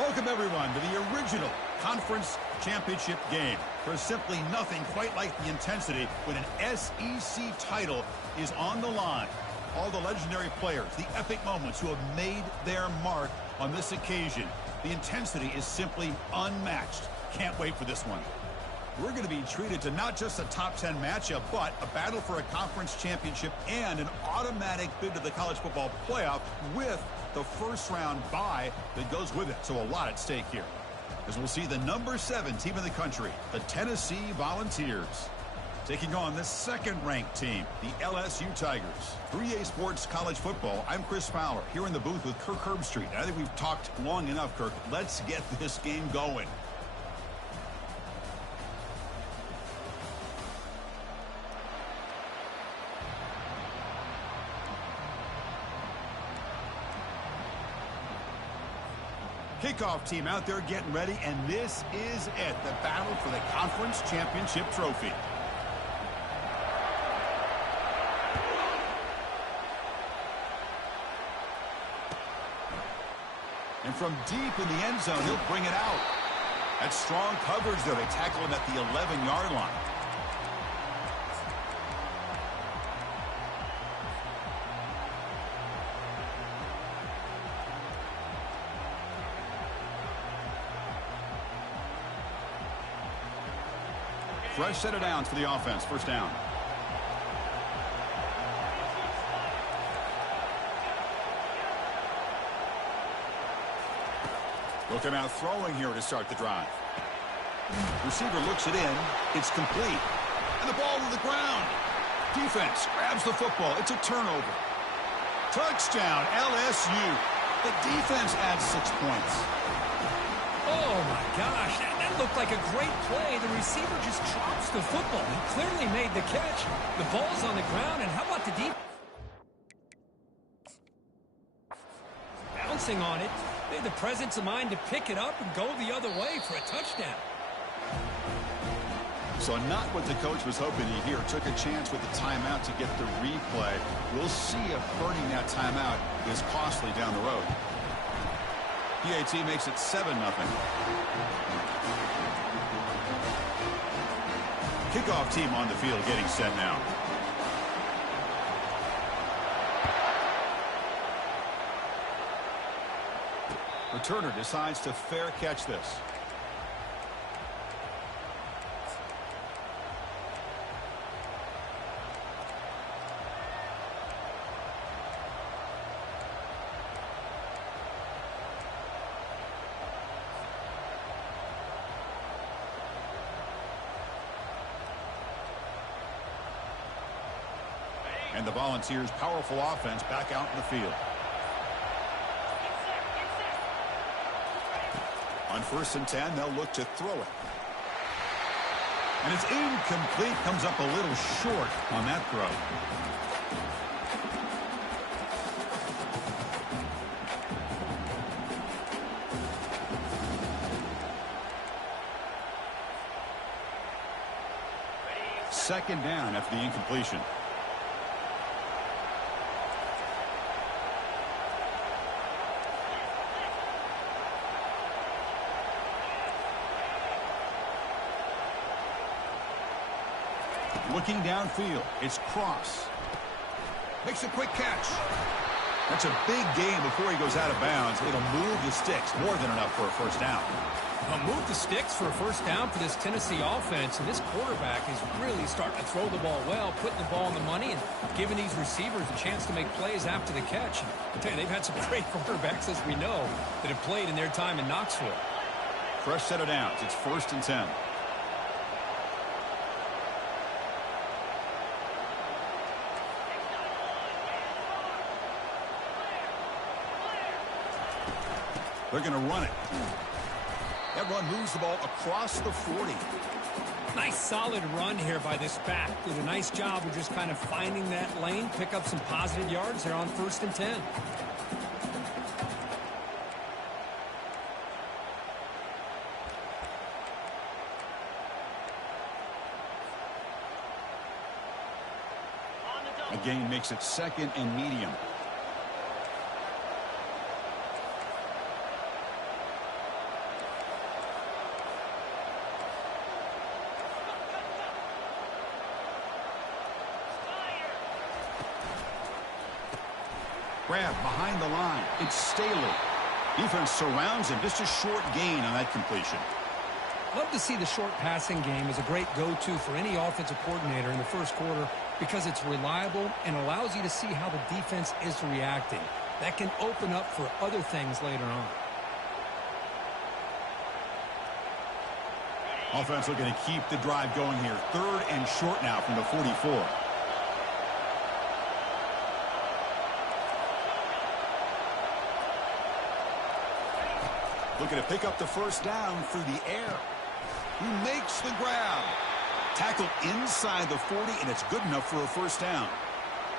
Welcome, everyone, to the original conference championship game. There's simply nothing quite like the intensity when an SEC title is on the line. All the legendary players, the epic moments who have made their mark on this occasion. The intensity is simply unmatched. Can't wait for this one. We're going to be treated to not just a top 10 matchup, but a battle for a conference championship and an automatic bid to the college football playoff with the first round bye that goes with it. So a lot at stake here. As we'll see the number 7 team in the country, the Tennessee Volunteers, taking on the second-ranked team, the LSU Tigers. 3A Sports College Football, I'm Chris Fowler, here in the booth with Kirk Herbstreit. I think we've talked long enough, Kirk. Let's get this game going. Kickoff team out there getting ready, and this is it, the battle for the conference championship trophy. And from deep in the end zone, he'll bring it out. That's strong coverage there. They tackle him at the 11-yard line. Fresh set of downs for the offense. First down. Look him out throwing here to start the drive. Receiver looks it in. It's complete. And the ball to the ground. Defense grabs the football. It's a turnover. Touchdown, LSU. The defense adds 6 points. Oh, my gosh. That looked like a great play. The receiver just drops the football. He clearly made the catch. The ball's on the ground, and how about the defense? Bouncing on it. They had the presence of mind to pick it up and go the other way for a touchdown. So not what the coach was hoping to hear. Took a chance with the timeout to get the replay. We'll see if burning that timeout is costly down the road. PAT makes it 7-0. Kickoff team on the field getting set now. Returner decides to fair catch this. And the Volunteers' powerful offense back out in the field. On 1st and 10, they'll look to throw it. And it's incomplete. Comes up a little short on that throw. Second down after the incompletion. Looking downfield, it's Cross. Makes a quick catch. That's a big gain before he goes out of bounds. It'll move the sticks, more than enough for a first down. Move the sticks for a first down for this Tennessee offense, and this quarterback is really starting to throw the ball well, putting the ball on the money, and giving these receivers a chance to make plays after the catch. And I'll tell you, they've had some great quarterbacks, as we know, that have played in their time in Knoxville. Fresh set of downs. It's 1st and 10. They're going to run it. That run moves the ball across the 40. Nice solid run here by this back. Did a nice job of just kind of finding that lane, pick up some positive yards there on 1st and 10. A gain makes it 2nd and medium. Grab behind the line. It's Staley. Defense surrounds him. Just a short gain on that completion. Love to see the short passing game as a great go-to for any offensive coordinator in the first quarter because it's reliable and allows you to see how the defense is reacting. That can open up for other things later on. Offense looking to keep the drive going here. 3rd and short now from the 44. Looking to pick up the first down through the air. He makes the grab. Tackle inside the 40, and it's good enough for a first down.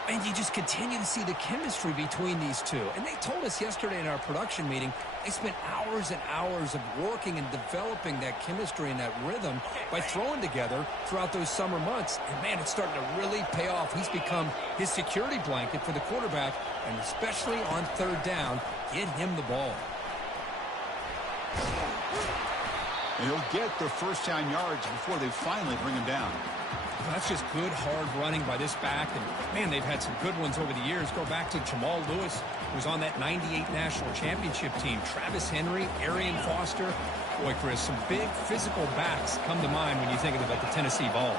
And you just continue to see the chemistry between these two. And they told us yesterday in our production meeting, they spent hours and hours of working and developing that chemistry and that rhythm by throwing together throughout those summer months. And, man, it's starting to really pay off. He's become his security blanket for the quarterback, and especially on 3rd down, get him the ball. And he'll get the first down yards before they finally bring him down. That's just good, hard running by this back. And, man, they've had some good ones over the years. Go back to Jamal Lewis, who was on that 98 National Championship team. Travis Henry, Arian Foster. Boy, Chris, some big physical backs come to mind when you think about the Tennessee Vols.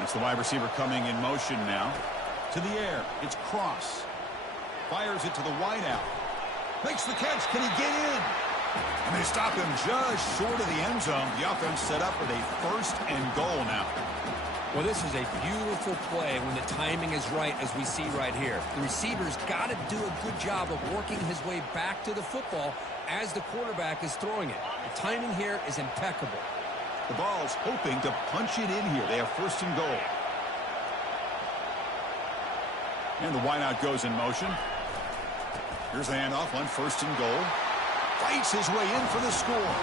It's the wide receiver coming in motion now. To the air. It's Cross. Fires it to the wideout. Makes the catch. Can he get in? And they stop him just short of the end zone. The offense set up with a 1st and goal now. Well, this is a beautiful play when the timing is right, as we see right here. The receiver's got to do a good job of working his way back to the football as the quarterback is throwing it. The timing here is impeccable. The Vols hoping to punch it in here. They have 1st and goal. And the wideout goes in motion. Here's the handoff on 1st and goal. Fights his way in for the score.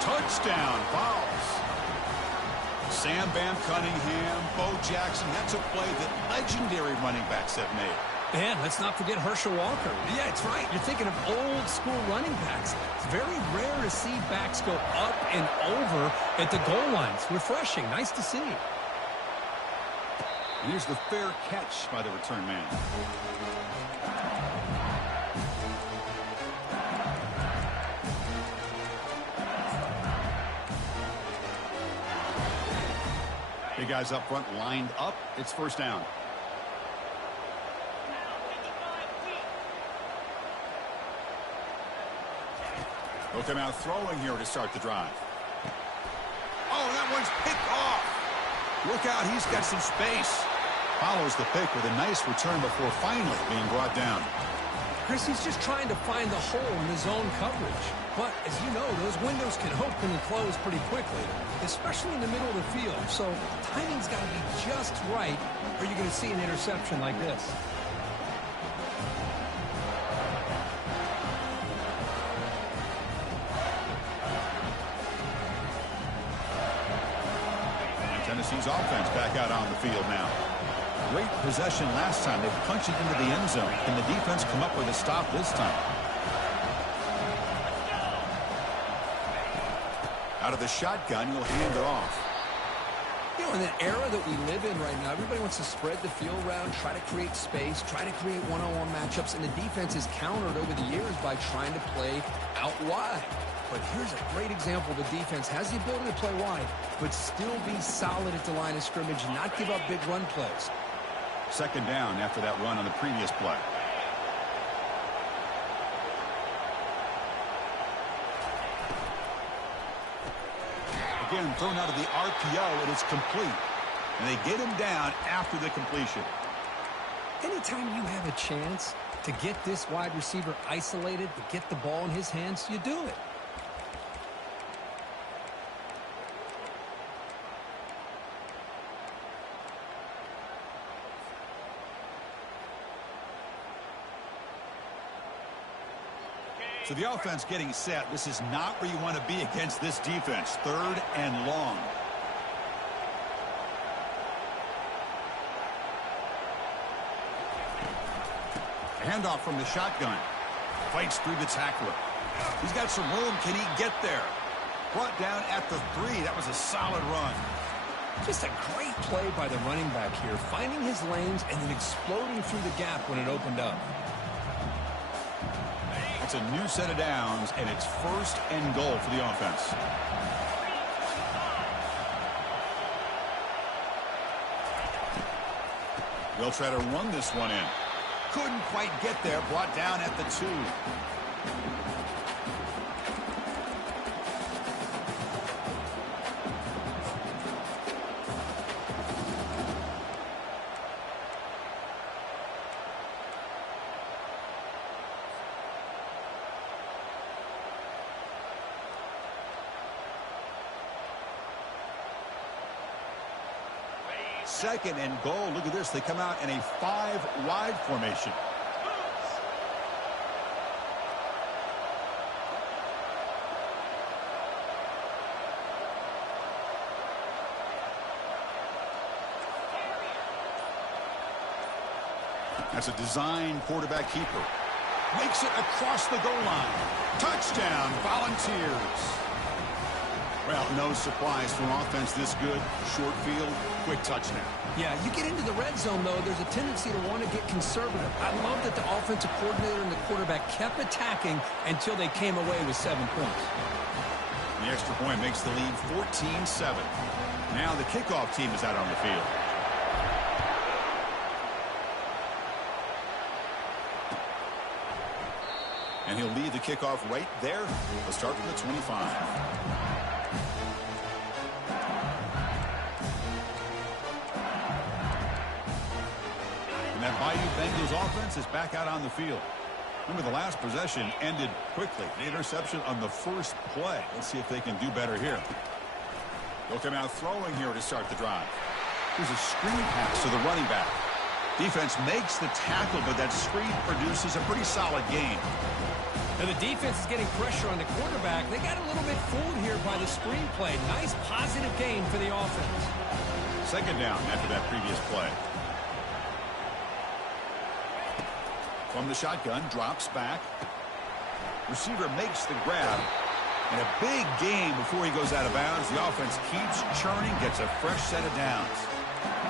Touchdown, Vols. Sam Bam Cunningham, Bo Jackson. That's a play that legendary running backs have made. And let's not forget Herschel Walker. Yeah, it's right. You're thinking of old school running backs. It's very rare to see backs go up and over at the goal lines. Refreshing. Nice to see. And here's the fair catch by the return man. Big guys up front lined up. It's 1st down. They'll come out throwing here to start the drive. Oh, that one's picked off. Look out, he's got some space. Follows the pick with a nice return before finally being brought down. Chris, he's just trying to find the hole in the zone coverage. But, as you know, those windows can open and close pretty quickly, especially in the middle of the field. So, timing's got to be just right, or you're going to see an interception like this. And Tennessee's offense back out on the field now. Great possession last time. They punched it into the end zone. Can the defense come up with a stop this time? Out of the shotgun, he'll hand it off. You know, in the era that we live in right now, everybody wants to spread the field around, try to create space, try to create one-on-one matchups, and the defense is countered over the years by trying to play out wide. But here's a great example. The defense has the ability to play wide, but still be solid at the line of scrimmage and not give up big run plays. 2nd down after that run on the previous play. Again, thrown out of the RPO, and it's complete. And they get him down after the completion. Anytime you have a chance to get this wide receiver isolated, to get the ball in his hands, you do it. So the offense getting set. This is not where you want to be against this defense. 3rd and long. Handoff from the shotgun. Fights through the tackler. He's got some room. Can he get there? Brought down at the 3. That was a solid run. Just a great play by the running back here, finding his lanes and then exploding through the gap when it opened up. It's a new set of downs, and it's 1st and goal for the offense. They'll try to run this one in. Couldn't quite get there, brought down at the 2. Second and goal. Look at this. They come out in a 5-wide formation. That's a design quarterback keeper. Makes it across the goal line. Touchdown, Volunteers. Well, no surprise for an offense this good. Short field, quick touchdown. Yeah, you get into the red zone, though, there's a tendency to want to get conservative. I love that the offensive coordinator and the quarterback kept attacking until they came away with 7 points. The extra point makes the lead 14-7. Now the kickoff team is out on the field. And he'll lead the kickoff right there. He'll start from the 25. That Bayou Bengals offense is back out on the field. Remember, the last possession ended quickly. The interception on the first play. Let's see if they can do better here. They'll come out throwing here to start the drive. Here's a screen pass to the running back. Defense makes the tackle, but that screen produces a pretty solid gain. Now the defense is getting pressure on the quarterback. They got a little bit fooled here by the screen play. Nice positive gain for the offense. Second down after that previous play. From the shotgun, drops back. Receiver makes the grab. And a big gain before he goes out of bounds. The offense keeps churning, gets a fresh set of downs.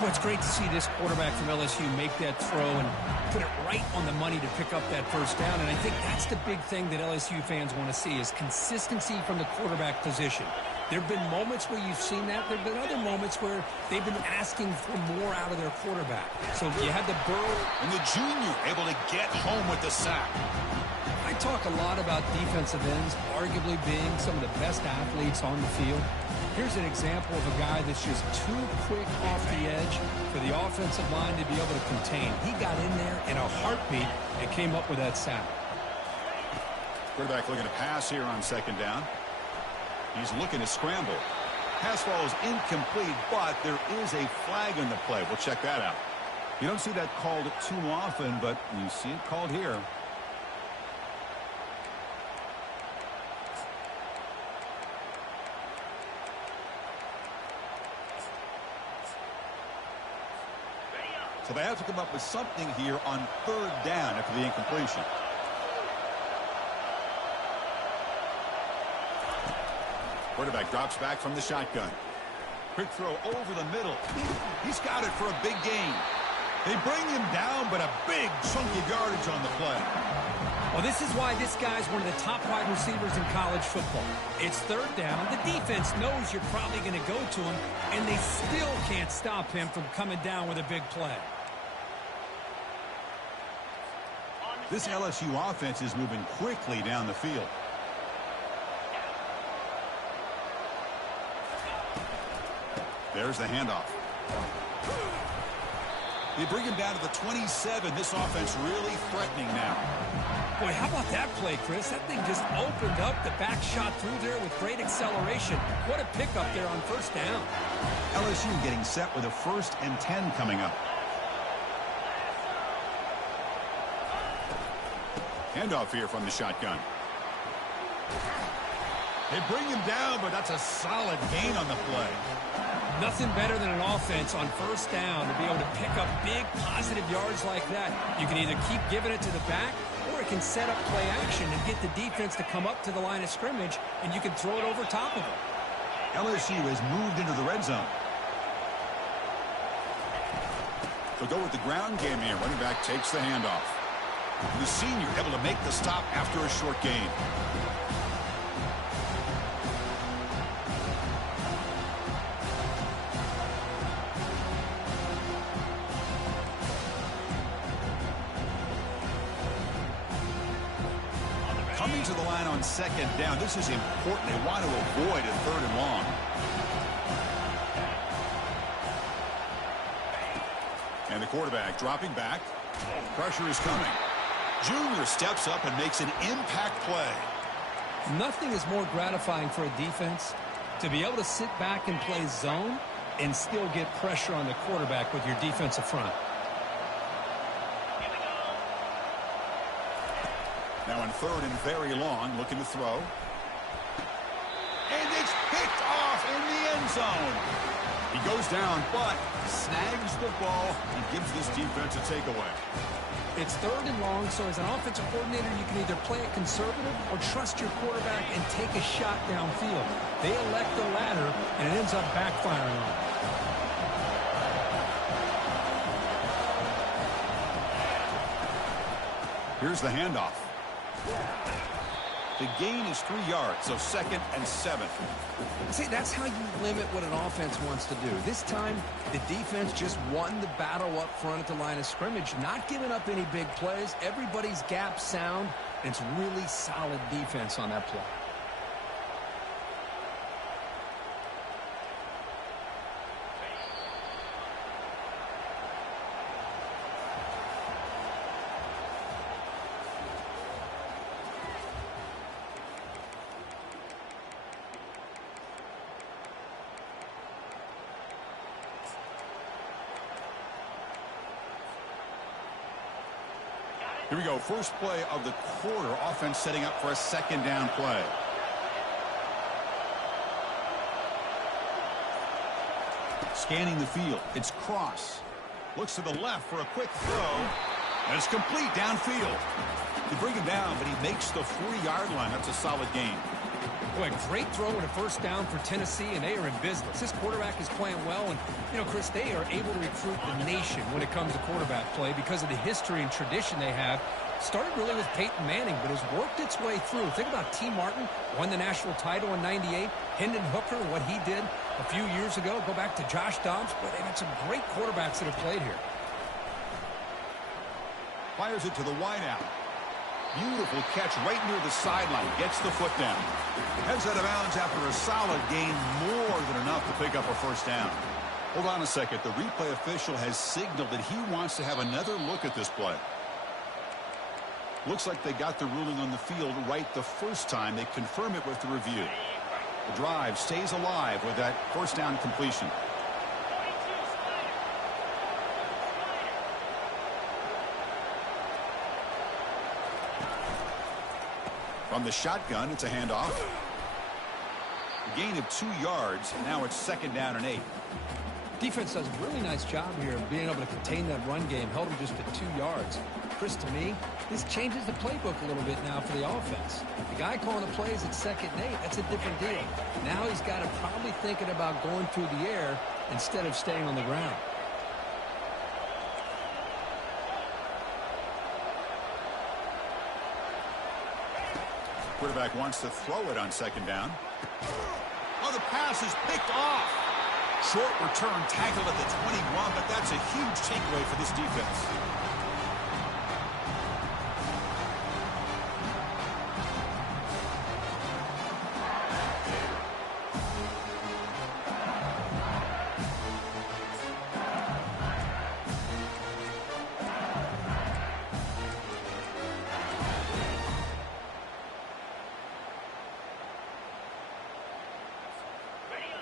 Well, it's great to see this quarterback from LSU make that throw and put it right on the money to pick up that first down. And I think that's the big thing that LSU fans want to see is consistency from the quarterback position. There have been moments where you've seen that. There have been other moments where they've been asking for more out of their quarterback. So you had the Burrow. And the junior able to get home with the sack. I talk a lot about defensive ends arguably being some of the best athletes on the field. Here's an example of a guy that's just too quick off the edge for the offensive line to be able to contain. He got in there in a heartbeat and came up with that sack. Quarterback looking to pass here on second down. He's looking to scramble. Pass ball is incomplete, but there is a flag in the play. We'll check that out. You don't see that called too often, but you see it called here. So they have to come up with something here on third down after the incompletion. Quarterback drops back from the shotgun. Quick throw over the middle. He's got it for a big gain. They bring him down, but a big chunky yardage on the play. Well, this is why this guy's one of the top wide receivers in college football. It's third down. The defense knows you're probably going to go to him, and they still can't stop him from coming down with a big play. This LSU offense is moving quickly down the field. There's the handoff. They bring him down to the 27. This offense really threatening now. Boy, how about that play, Chris? That thing just opened up. The back shot through there with great acceleration. What a pickup there on first down. LSU getting set with a 1st and 10 coming up. Handoff here from the shotgun. They bring him down, but that's a solid gain on the play. Nothing better than an offense on first down to be able to pick up big positive yards like that. You can either keep giving it to the back, or it can set up play action and get the defense to come up to the line of scrimmage, and you can throw it over top of them. LSU has moved into the red zone. They'll go with the ground game here. Running back takes the handoff. The senior able to make the stop after a short gain. Coming to the line on second down. This is important. They want to avoid a third and long. And the quarterback dropping back. Pressure is coming. Junior steps up and makes an impact play. Nothing is more gratifying for a defense to be able to sit back and play zone and still get pressure on the quarterback with your defensive front. Now in third and very long, looking to throw. And it's picked off in the end zone. He goes down, but snags the ball and gives this defense a takeaway. It's third and long, so as an offensive coordinator, you can either play it conservative or trust your quarterback and take a shot downfield. They elect the latter, and it ends up backfiring on them. Here's the handoff. The gain is 3 yards, so 2nd and 7. See, that's how you limit what an offense wants to do. This time, the defense just won the battle up front at the line of scrimmage, not giving up any big plays. Everybody's gap sound, and it's really solid defense on that play. Here we go. First play of the quarter. Offense setting up for a second down play. Scanning the field. It's cross. Looks to the left for a quick throw. And it's complete downfield. They bring him down, but he makes the 3-yard line. That's a solid gain. Boy, great throw and a first down for Tennessee, and they are in business. This quarterback is playing well, and, you know, Chris, they are able to recruit the nation when it comes to quarterback play because of the history and tradition they have. Started really with Peyton Manning, but has worked its way through. Think about T. Martin, won the national title in '98. Hendon Hooker, what he did a few years ago. Go back to Josh Dobbs. But they've had some great quarterbacks that have played here. Fires it to the wideout. Beautiful catch right near the sideline. Gets the foot down. Heads out of bounds after a solid gain, more than enough to pick up a first down. Hold on a second. The replay official has signaled that he wants to have another look at this play. Looks like they got the ruling on the field right the first time. They confirm it with the review. The drive stays alive with that first down completion. From the shotgun, it's a handoff. A gain of 2 yards. Now it's 2nd down and 8. Defense does a really nice job here of being able to contain that run game. Held them just at 2 yards. Chris, to me, this changes the playbook a little bit now for the offense. The guy calling the plays at 2nd and 8, that's a different deal. Now he's got to probably thinking about going through the air instead of staying on the ground. Quarterback wants to throw it on 2nd down. Oh, the pass is picked off. Short return tackled at the 21, but that's a huge takeaway for this defense.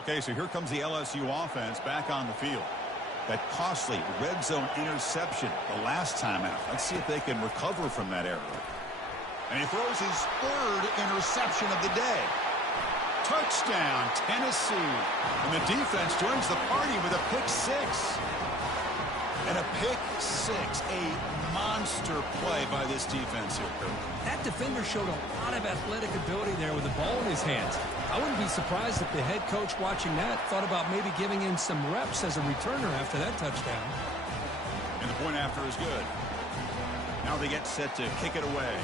Okay, so here comes the LSU offense back on the field. That costly red zone interception the last time out. Let's see if they can recover from that error. And he throws his 3rd interception of the day. Touchdown, Tennessee. And the defense joins the party with a pick 6. And a pick 6, a monster play by this defense here, Kirk. That defender showed a lot of athletic ability there with the ball in his hands. I wouldn't be surprised if the head coach watching that thought about maybe giving him some reps as a returner after that touchdown. Point after is good. Now they get set to kick it away.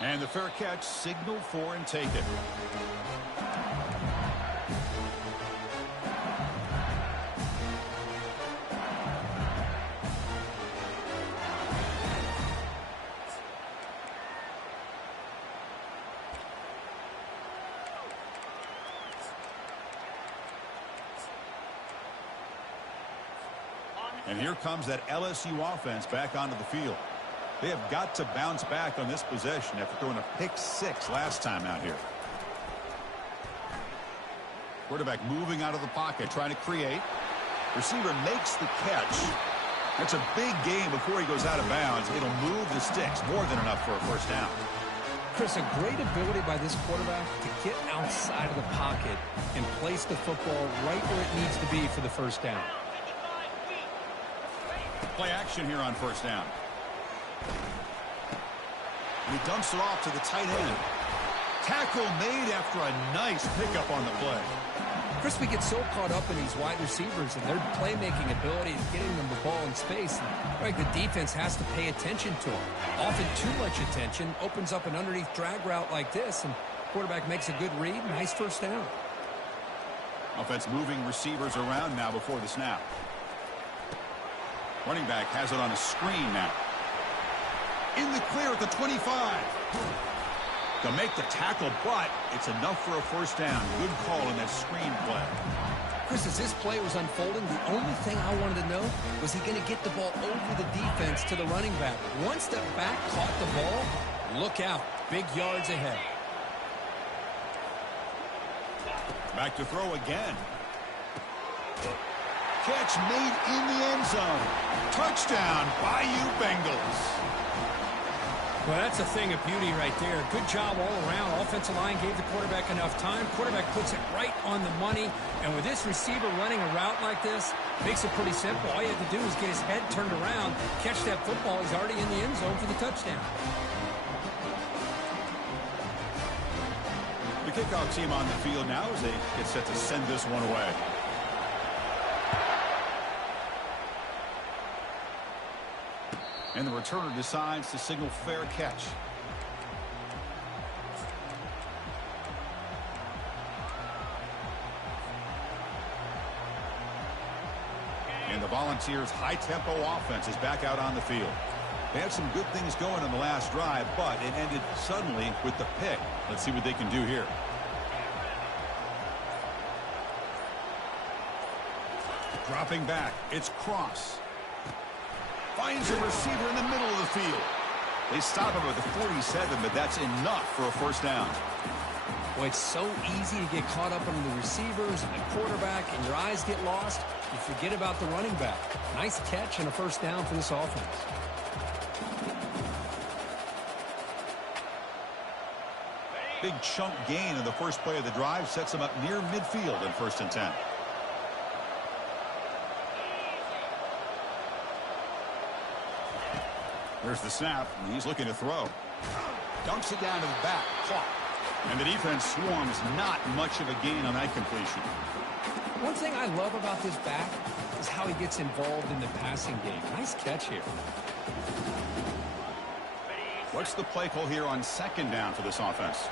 And the fair catch signaled for and taken. And here comes that LSU offense back onto the field. They have got to bounce back on this possession after throwing a pick-6 last time out here. Quarterback moving out of the pocket, trying to create. Receiver makes the catch. That's a big gain before he goes out of bounds. It'll move the sticks, more than enough for a first down. Chris, a great ability by this quarterback to get outside of the pocket and place the football right where it needs to be for the first down. Play action here on first down. And he dumps it off to the tight end. Tackle made after a nice pickup on the play. Chris, we get so caught up in these wide receivers and their playmaking ability and getting them the ball in space. And, right, the defense has to pay attention to them. Often too much attention opens up an underneath drag route like this, and quarterback makes a good read. Nice first down. Offense moving receivers around now before the snap. Running back has it on a screen now. In the clear at the 25. To make the tackle, but it's enough for a first down. Good call in that screen play. Chris, as this play was unfolding, the only thing I wanted to know was he going to get the ball over the defense to the running back. Once the back caught the ball, look out. Big yards ahead. Back to throw again. Catch made in the end zone. Touchdown, Bayou Bengals. Well, that's a thing of beauty right there. Good job all around. Offensive line gave the quarterback enough time. Quarterback puts it right on the money. And with this receiver running a route like this, makes it pretty simple. All you have to do is get his head turned around, catch that football. He's already in the end zone for the touchdown. The kickoff team on the field now as they get set to send this one away. And the returner decides to signal fair catch. And the Volunteers' high-tempo offense is back out on the field. They had some good things going on the last drive, but it ended suddenly with the pick. Let's see what they can do here. Dropping back, it's Cross. Finds a receiver in the middle of the field. They stop him at the 47, but that's enough for a first down. Well, it's so easy to get caught up on the receivers and the quarterback, and your eyes get lost. You forget about the running back. Nice catch and a first down for this offense. Big chunk gain in the first play of the drive sets him up near midfield in 1st and 10. There's the snap, and he's looking to throw. Dunks it down to the back, caught. And the defense swarms not much of a gain on that completion. One thing I love about this back is how he gets involved in the passing game. Nice catch here. What's the play call here on 2nd down for this offense?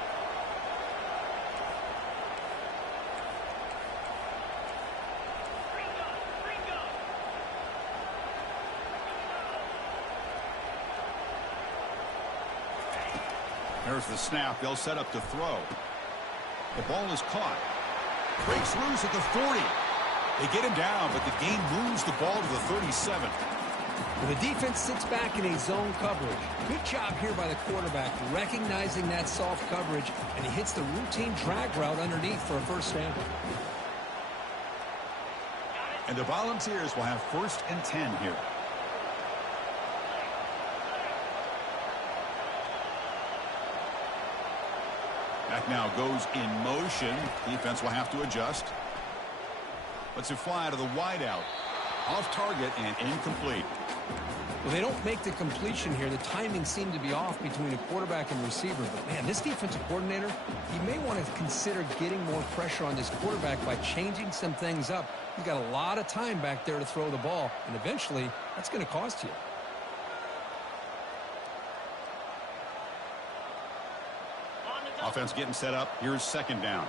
There's the snap. They'll set up to throw. The ball is caught. Breaks loose at the 40. They get him down, but the game moves the ball to the 37. Well, the defense sits back in a zone coverage. Good job here by the quarterback, recognizing that soft coverage, and he hits the routine drag route underneath for a first down. And the Volunteers will have 1st and 10 here. Back now goes in motion. Defense will have to adjust. Let's it fly to the wideout. Off target and incomplete. Well, they don't make the completion here. The timing seemed to be off between a quarterback and receiver. But, man, this defensive coordinator, he may want to consider getting more pressure on this quarterback by changing some things up. He's got a lot of time back there to throw the ball, and eventually that's going to cost you. Offense getting set up. Here's second down.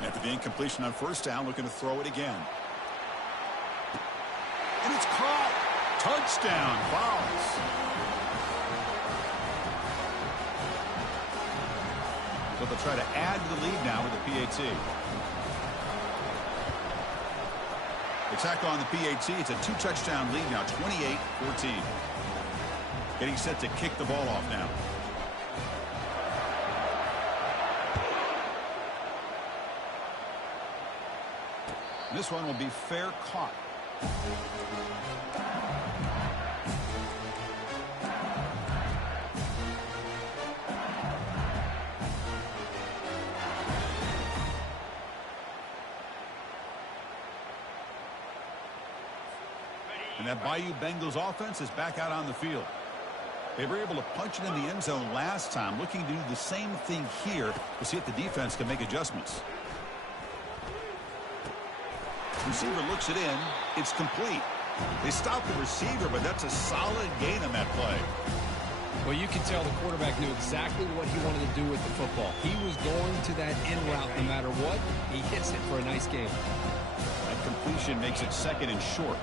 After the incompletion on first down, looking to throw it again. And it's caught. Touchdown. Fouls. So they'll try to add to the lead now with the PAT. They tack on the PAT. It's a 2-touchdown lead now, 28-14. Getting set to kick the ball off now. This one will be fair caught. And that Bayou Bengals offense is back out on the field. They were able to punch it in the end zone last time, looking to do the same thing here to see if the defense can make adjustments. Receiver looks it in. It's complete. They stopped the receiver, but that's a solid gain on that play. Well, you can tell the quarterback knew exactly what he wanted to do with the football. He was going to that in route no matter what. He hits it for a nice gain. That completion makes it second and short.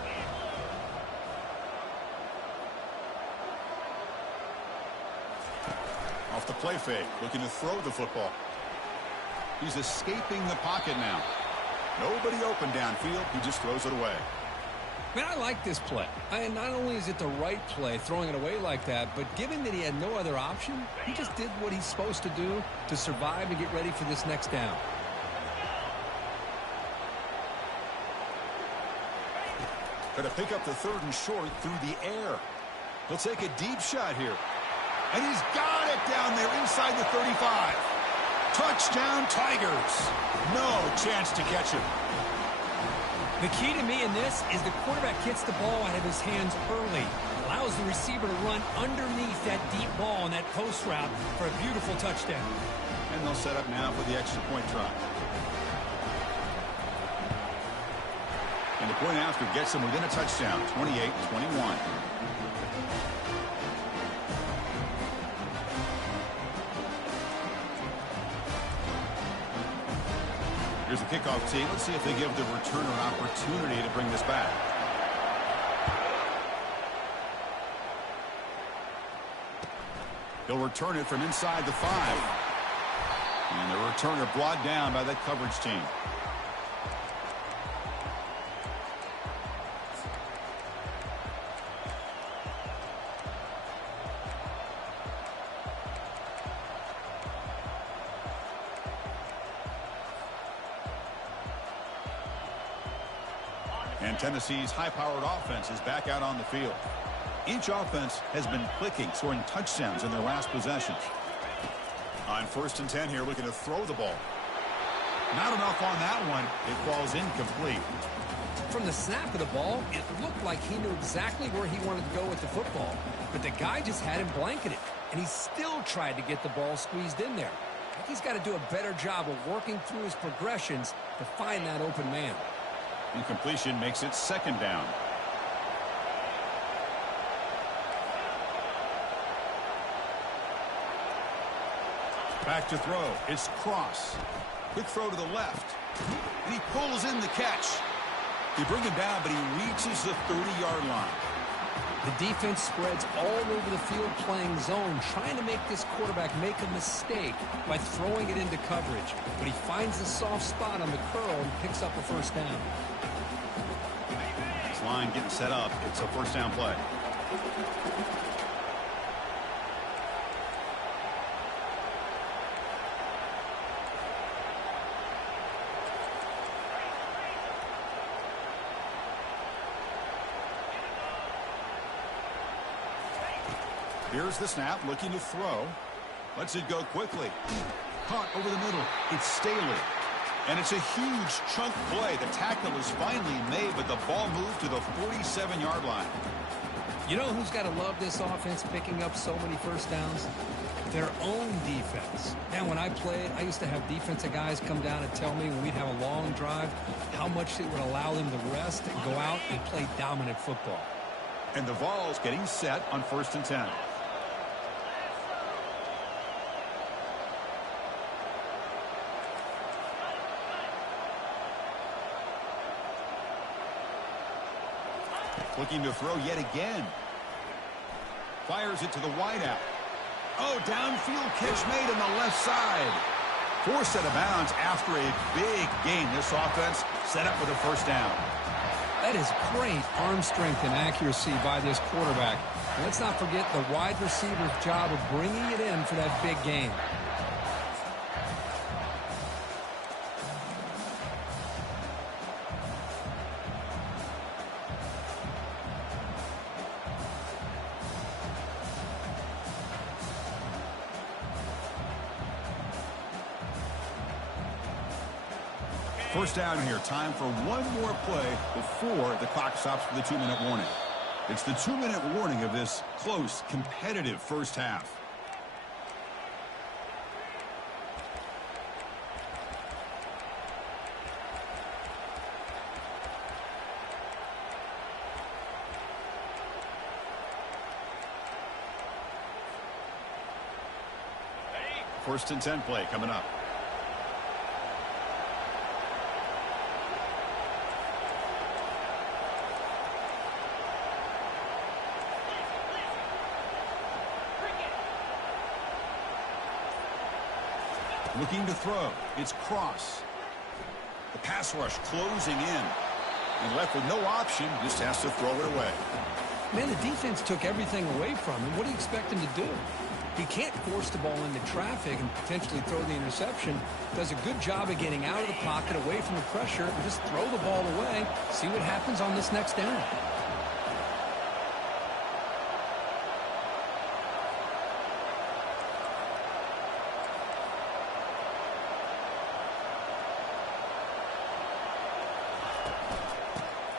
Off the play fake, looking to throw the football. He's escaping the pocket now. Nobody open downfield. He just throws it away. Man, I like this play. And not only is it the right play, throwing it away like that, but given that he had no other option, he just did what he's supposed to do to survive and get ready for this next down. Going to pick up the third and short through the air. He'll take a deep shot here. And he's got it down there inside the 35. Touchdown, Tigers. No chance to catch him. The key to me in this is the quarterback gets the ball out of his hands early, allows the receiver to run underneath that deep ball on that post route for a beautiful touchdown. And they'll set up now for the extra point try. And the point after gets them within a touchdown, 28-21. Here's the kickoff team. Let's see if they give the returner an opportunity to bring this back. He'll return it from inside the 5. And the returner brought down by that coverage team. And Tennessee's high-powered offense is back out on the field. Each offense has been clicking, scoring touchdowns in their last possessions. On 1st and 10 here, looking to throw the ball. Not enough on that one. It falls incomplete. From the snap of the ball, it looked like he knew exactly where he wanted to go with the football. But the guy just had him blanketed, and he still tried to get the ball squeezed in there. I think he's got to do a better job of working through his progressions to find that open man. Incompletion makes it second down. Back to throw. It's Cross. Quick throw to the left. And he pulls in the catch. They bring him down, but he reaches the 30-yard line. The defense spreads all over the field playing zone, trying to make this quarterback make a mistake by throwing it into coverage. But he finds the soft spot on the curl and picks up a first down. This line getting set up. It's a first down play. Here's the snap, looking to throw. Lets it go quickly. Caught over the middle. It's Staley. And it's a huge chunk play. The tackle is finally made, but the ball moved to the 47-yard line. You know who's got to love this offense picking up so many first downs? Their own defense. And when I played, I used to have defensive guys come down and tell me when we'd have a long drive how much it would allow them to rest and go out and play dominant football. And the Vols getting set on 1st and 10. Looking to throw yet again. Fires it to the wideout. Oh, downfield catch made on the left side. Forced out of bounds after a big gain. This offense set up with a first down. That is great arm strength and accuracy by this quarterback. And let's not forget the wide receiver's job of bringing it in for that big gain. First down here. Time for one more play before the clock stops for the 2-minute warning. It's the 2-minute warning of this close, competitive first half. First and 10 play coming up. Looking to throw. It's Cross. The pass rush closing in. And left with no option, just has to throw it away. Man, the defense took everything away from him. What do you expect him to do? He can't force the ball into traffic and potentially throw the interception. Does a good job of getting out of the pocket, away from the pressure, and just throw the ball away. See what happens on this next down.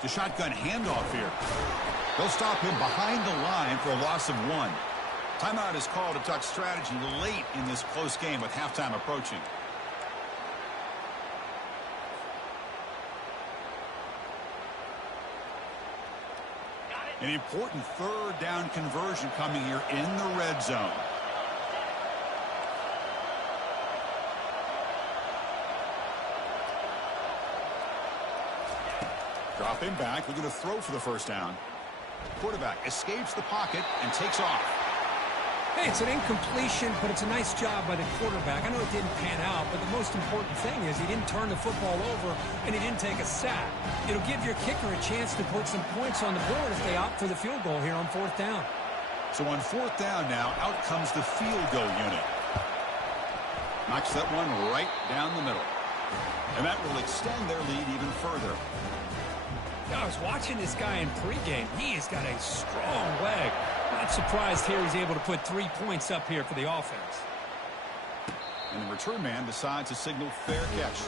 The shotgun handoff here. They'll stop him behind the line for a loss of 1. Timeout is called to talk strategy late in this close game with halftime approaching. An important third down conversion coming here in the red zone. Dropping back, looking to throw for the first down. Quarterback escapes the pocket and takes off. Hey, it's an incompletion, but it's a nice job by the quarterback. I know it didn't pan out, but the most important thing is he didn't turn the football over and he didn't take a sack. It'll give your kicker a chance to put some points on the board if they opt for the field goal here on 4th down. So on 4th down now, out comes the field goal unit. Knocks that one right down the middle. And that will extend their lead even further. I was watching this guy in pregame. He has got a strong leg. Not surprised here he's able to put 3 points up here for the offense. And the return man decides to signal fair catch.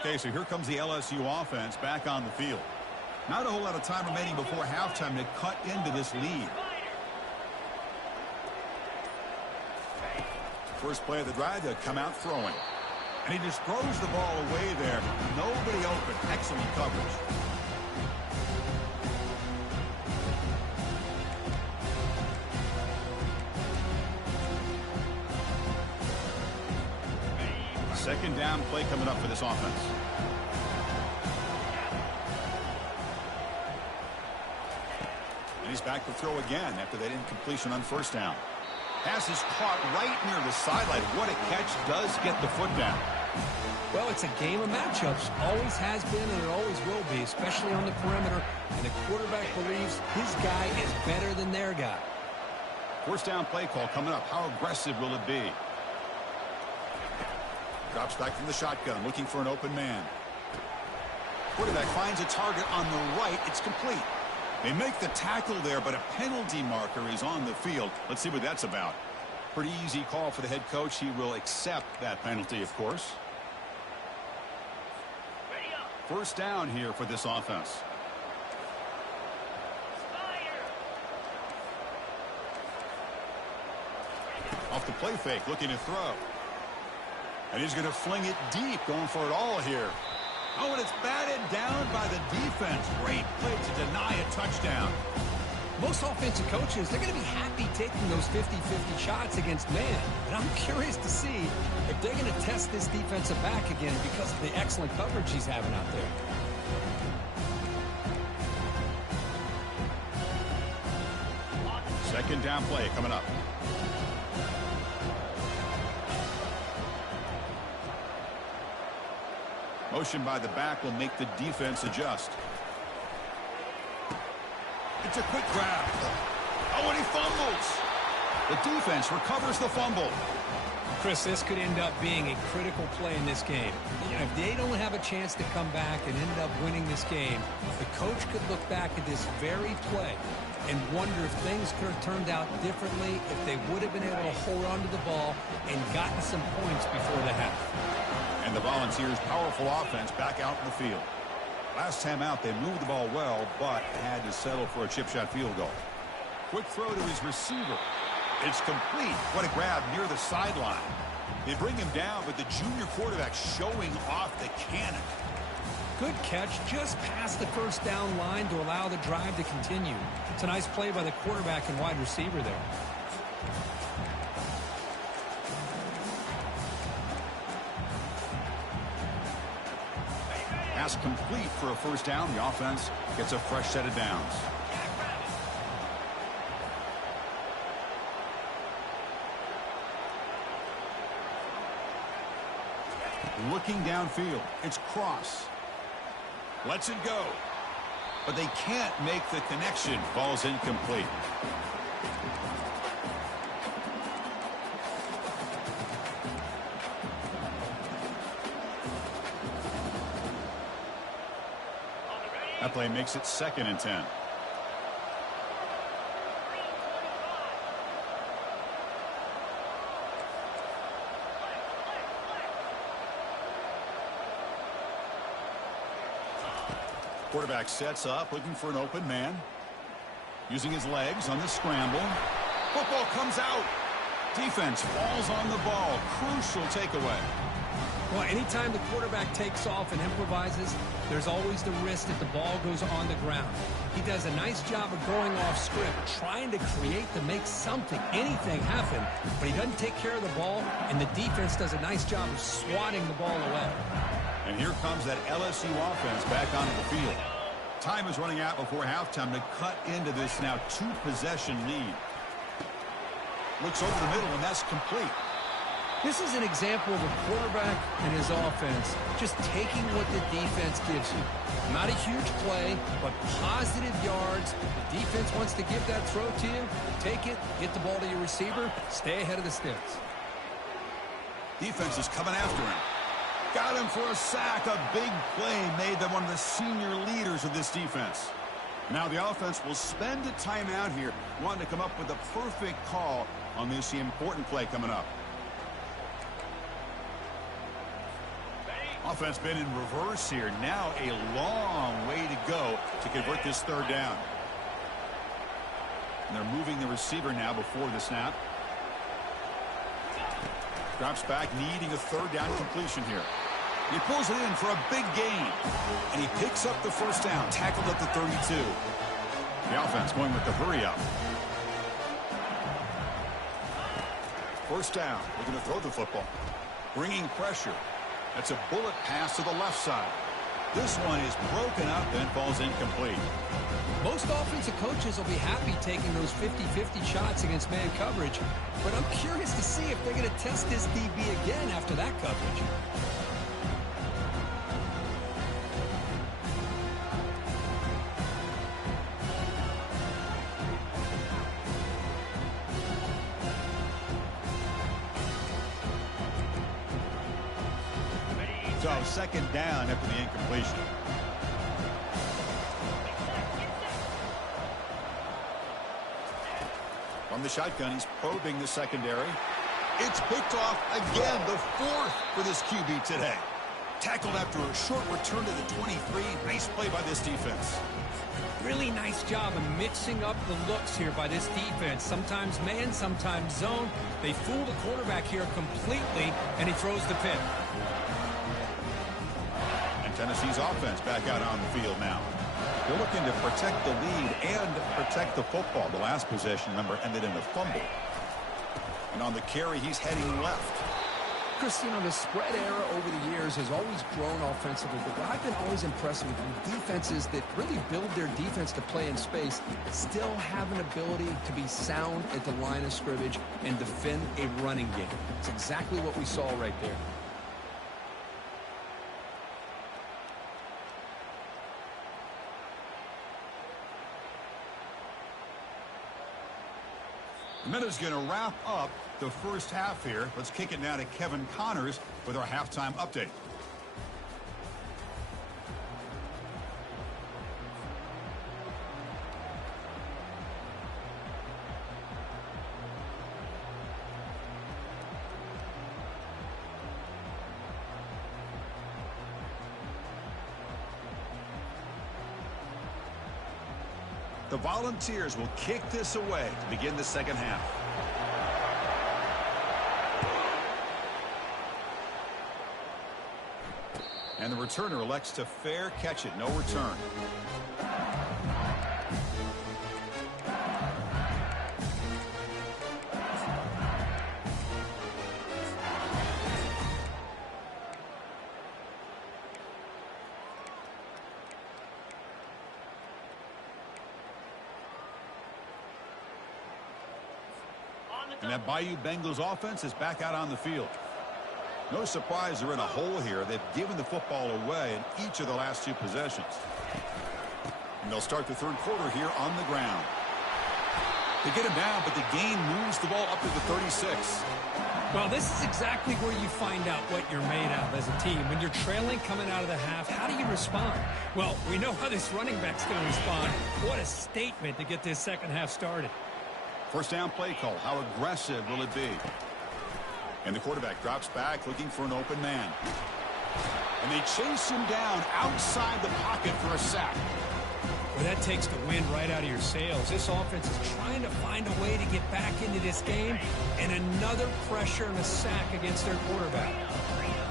Okay, so here comes the LSU offense back on the field. Not a whole lot of time remaining before halftime to cut into this lead. First play of the drive, to come out throwing. And he just throws the ball away there. Nobody open. Excellent coverage. Second down play coming up for this offense. And he's back to throw again after that incompletion on first down. Pass is caught right near the sideline. What a catch. Does get the foot down. Well, it's a game of matchups. Always has been and it always will be, especially on the perimeter. And the quarterback believes his guy is better than their guy. First down play call coming up. How aggressive will it be? Drops back from the shotgun, looking for an open man. Quarterback finds a target on the right. It's complete. They make the tackle there, but a penalty marker is on the field. Let's see what that's about. Pretty easy call for the head coach. He will accept that penalty, of course. First down here for this offense. Off the play fake, looking to throw. And he's going to fling it deep, going for it all here. Oh, and it's batted down by the defense. Great play to deny a touchdown. Most offensive coaches, they're going to be happy taking those 50-50 shots against man. But I'm curious to see if they're going to test this defensive back again because of the excellent coverage he's having out there. Second down play coming up. Motion by the back will make the defense adjust. It's a quick grab. Oh, and he fumbles. The defense recovers the fumble. Chris, this could end up being a critical play in this game. You know, if they don't have a chance to come back and end up winning this game, the coach could look back at this very play and wonder if things could have turned out differently if they would have been able to hold on to the ball and gotten some points before the half. And the Volunteers' powerful offense back out in the field. Last time out, they moved the ball well, but had to settle for a chip shot field goal. Quick throw to his receiver. It's complete. What a grab near the sideline. They bring him down, but the junior quarterback showing off the cannon. Good catch just past the first down line to allow the drive to continue. It's a nice play by the quarterback and wide receiver there. Pass complete for a first down. The offense gets a fresh set of downs. Looking downfield. It's Cross. Lets it go. But they can't make the connection. Ball's incomplete. That play makes it 2nd and 10. Quarterback sets up, looking for an open man. Using his legs on the scramble. Football comes out. Defense falls on the ball. Crucial takeaway. Well, anytime the quarterback takes off and improvises, there's always the risk that the ball goes on the ground. He does a nice job of going off script, trying to create to make something, anything happen, but he doesn't take care of the ball, and the defense does a nice job of swatting the ball away. And here comes that LSU offense back onto the field. Time is running out before halftime to cut into this now 2-possession lead. Looks over the middle, and that's complete. This is an example of a quarterback and his offense just taking what the defense gives you. Not a huge play, but positive yards. The defense wants to give that throw to you. Take it, get the ball to your receiver, stay ahead of the sticks. Defense is coming after him. Got him for a sack. A big play made by one of the senior leaders of this defense. Now the offense will spend a timeout here, wanting to come up with a perfect call on this important play coming up. Offense been in reverse here. Now a long way to go to convert this 3rd down. And they're moving the receiver now before the snap. Drops back, needing a 3rd down completion here. He pulls it in for a big gain. And he picks up the first down, tackled at the 32. The offense going with the hurry up. First down, looking to throw the football. Bringing pressure. That's a bullet pass to the left side. This one is broken up and falls incomplete. Most offensive coaches will be happy taking those 50-50 shots against man coverage, but I'm curious to see if they're going to test this DB again after that coverage. So second down after the incompletion. From the shotgun, he's probing the secondary. It's picked off again, the fourth for this QB today. Tackled after a short return to the 23. Nice play by this defense. Really nice job of mixing up the looks here by this defense. Sometimes man, sometimes zone. They fool the quarterback here completely, and he throws the pick. And Tennessee's offense back out on the field now. They're looking to protect the lead and protect the football. The last possession, remember, ended in a fumble. And on the carry, he's heading left. Chris, you know, the spread era over the years has always grown offensively, but what I've been always impressed with defenses that really build their defense to play in space still have an ability to be sound at the line of scrimmage and defend a running game. It's exactly what we saw right there. The minute's going to wrap up the first half here. Let's kick it now to Kevin Connors with our halftime update. The Volunteers will kick this away to begin the second half. And the returner elects to fair catch it. No return. And that Bayou Bengals offense is back out on the field. No surprise they're in a hole here. They've given the football away in each of the last two possessions. And they'll start the third quarter here on the ground. They get him down, but the gain moves the ball up to the 36. Well, this is exactly where you find out what you're made of as a team. When you're trailing coming out of the half, how do you respond? Well, we know how this running back's going to respond. What a statement to get this second half started. First down play call. How aggressive will it be? And the quarterback drops back looking for an open man. And they chase him down outside the pocket for a sack. Well, that takes the wind right out of your sails. This offense is trying to find a way to get back into this game. And another pressure and a sack against their quarterback.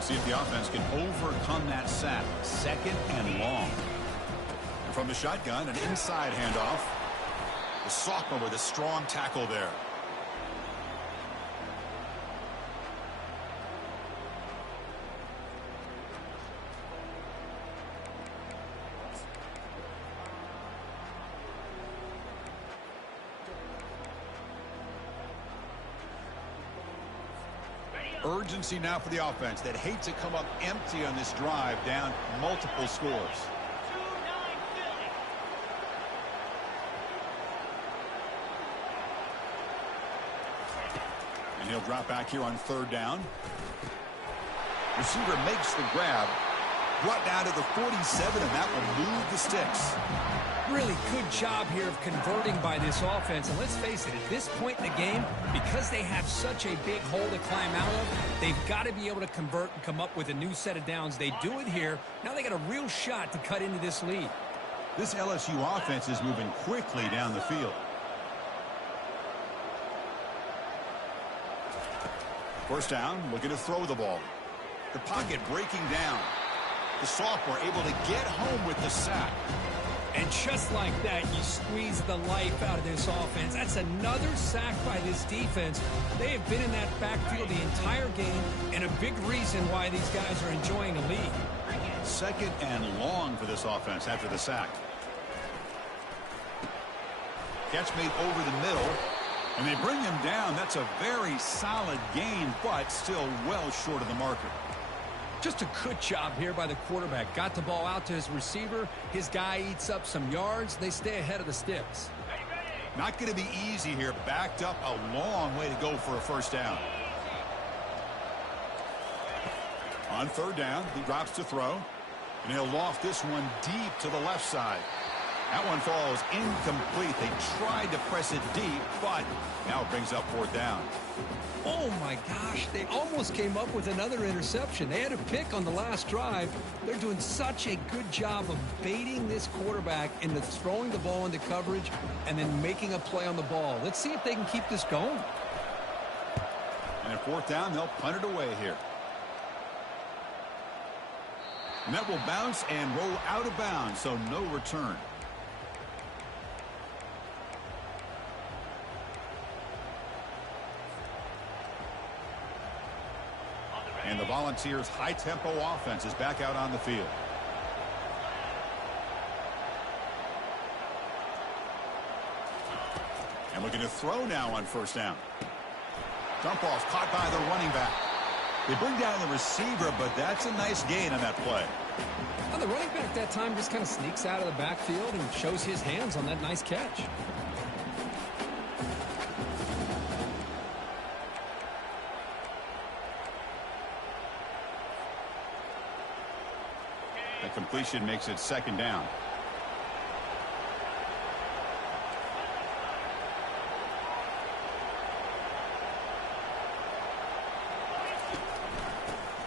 See if the offense can overcome that sack. Second and long. And from the shotgun, an inside handoff. The sophomore with a strong tackle there. Urgency now for the offense that hates to come up empty on this drive, down multiple scores. And he'll drop back here on third down. Receiver makes the grab. Brought down to the 47, and that will move the sticks. Really good job here of converting by this offense. And let's face it, at this point in the game, because they have such a big hole to climb out of, they've got to be able to convert and come up with a new set of downs. They do it here. Now they got a real shot to cut into this lead. This LSU offense is moving quickly down the field. First down, looking to throw the ball. The pocket breaking down. The sophomore able to get home with the sack. And just like that, you squeeze the life out of this offense. That's another sack by this defense. They have been in that backfield the entire game, and a big reason why these guys are enjoying a lead. Second and long for this offense after the sack. Catch made over the middle, and they bring him down. That's a very solid gain, but still well short of the marker. Just a good job here by the quarterback. Got the ball out to his receiver. His guy eats up some yards. They stay ahead of the sticks. Not going to be easy here. Backed up a long way to go for a first down. On third down, he drops to throw. And he'll loft this one deep to the left side. That one falls incomplete. They tried to press it deep, but now it brings up fourth down. Oh, my gosh. They almost came up with another interception. They had a pick on the last drive. They're doing such a good job of baiting this quarterback into throwing the ball into coverage and then making a play on the ball. Let's see if they can keep this going. And at fourth down, they'll punt it away here. And that will bounce and roll out of bounds, so no return. And the Volunteers' high-tempo offense is back out on the field. And looking to throw now on first down. Dump off caught by the running back. They bring down the receiver, but that's a nice gain on that play. Well, the running back that time just kind of sneaks out of the backfield and shows his hands on that nice catch. That completion makes it second down.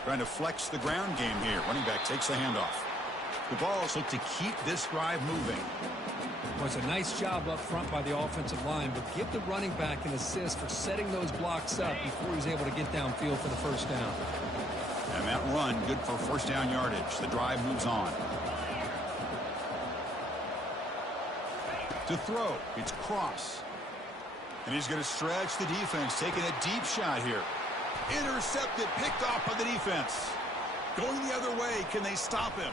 Trying to flex the ground game here. Running back takes the handoff. The Vols look to keep this drive moving. Well, it's a nice job up front by the offensive line, but give the running back an assist for setting those blocks up before he's able to get downfield for the first down. And that run, good for first down yardage. The drive moves on. To throw, it's Cross. And he's going to stretch the defense, taking a deep shot here. Intercepted, picked off by the defense. Going the other way, can they stop him?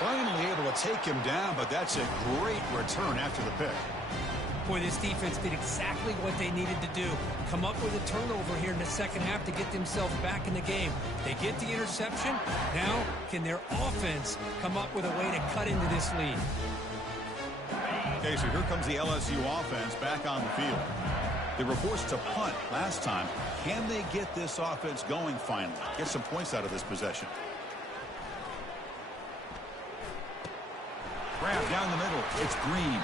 Finally able to take him down, but that's a great return after the pick. Boy, this defense did exactly what they needed to do. Come up with a turnover here in the second half to get themselves back in the game. They get the interception. Now, can their offense come up with a way to cut into this lead? Okay, so here comes the LSU offense back on the field. They were forced to punt last time. Can they get this offense going finally? Get some points out of this possession. Grab down the middle. It's Green.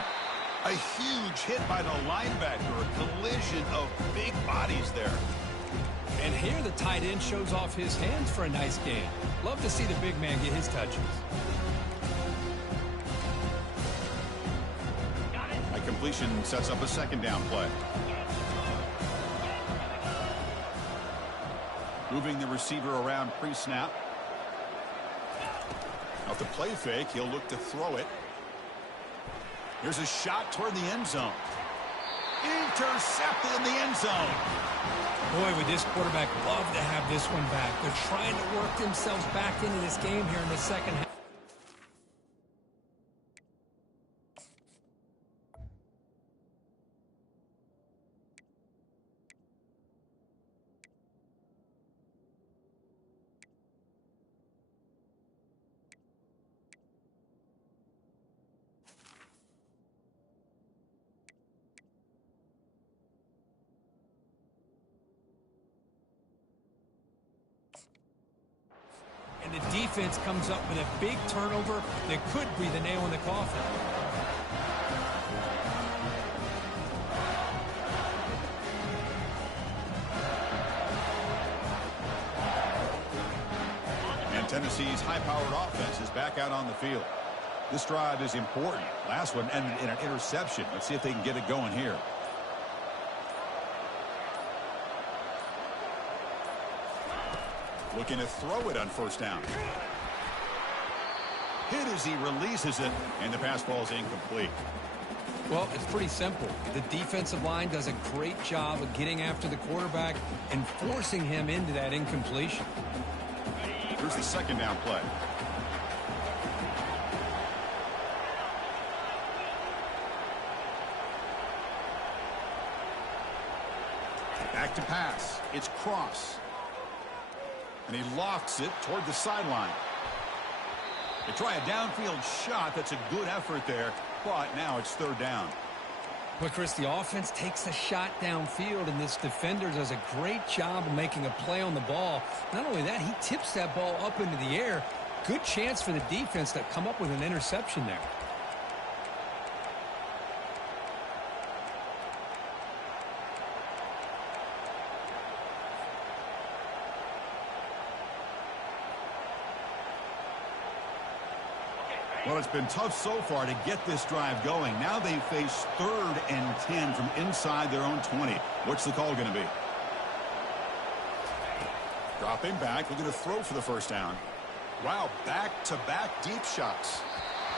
A huge hit by the linebacker. A collision of big bodies there. And here the tight end shows off his hands for a nice gain. Love to see the big man get his touches. That completion sets up a second down play. Moving the receiver around pre-snap. Off the play fake, he'll look to throw it. Here's a shot toward the end zone. Intercepted in the end zone. Boy, would this quarterback love to have this one back. They're trying to work themselves back into this game here in the second half. And the defense comes up with a big turnover that could be the nail in the coffin. And Tennessee's high-powered offense is back out on the field. This drive is important. Last one ended in an interception. Let's see if they can get it going here. Looking to throw it on first down. Hit as he releases it, and the pass falls incomplete. Well, it's pretty simple. The defensive line does a great job of getting after the quarterback and forcing him into that incompletion. Here's the second down play. Back to pass. It's Cross. And he lofts it toward the sideline. They try a downfield shot. That's a good effort there, but now it's third down. Well, Chris, the offense takes a shot downfield, and this defender does a great job of making a play on the ball. Not only that, he tips that ball up into the air. Good chance for the defense to come up with an interception there. Well, it's been tough so far to get this drive going. Now they face 3rd and 10 from inside their own 20. What's the call going to be? Dropping back, looking to throw for the first down. Wow, back-to-back deep shots.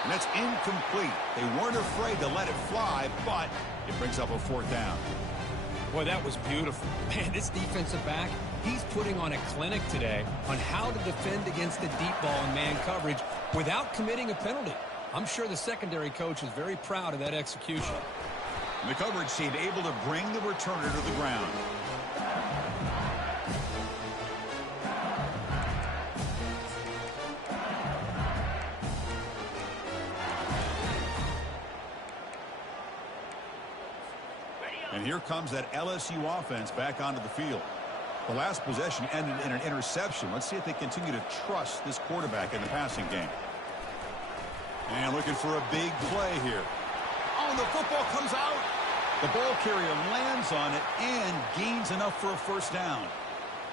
And that's incomplete. They weren't afraid to let it fly, but it brings up a 4th down. Boy, that was beautiful. Man, this defensive back, he's putting on a clinic today on how to defend against the deep ball and man coverage without committing a penalty. I'm sure the secondary coach is very proud of that execution. And the coverage team able to bring the returner to the ground. And here comes that LSU offense back onto the field. The last possession ended in an interception. Let's see if they continue to trust this quarterback in the passing game. And looking for a big play here. Oh, and the football comes out. The ball carrier lands on it and gains enough for a first down.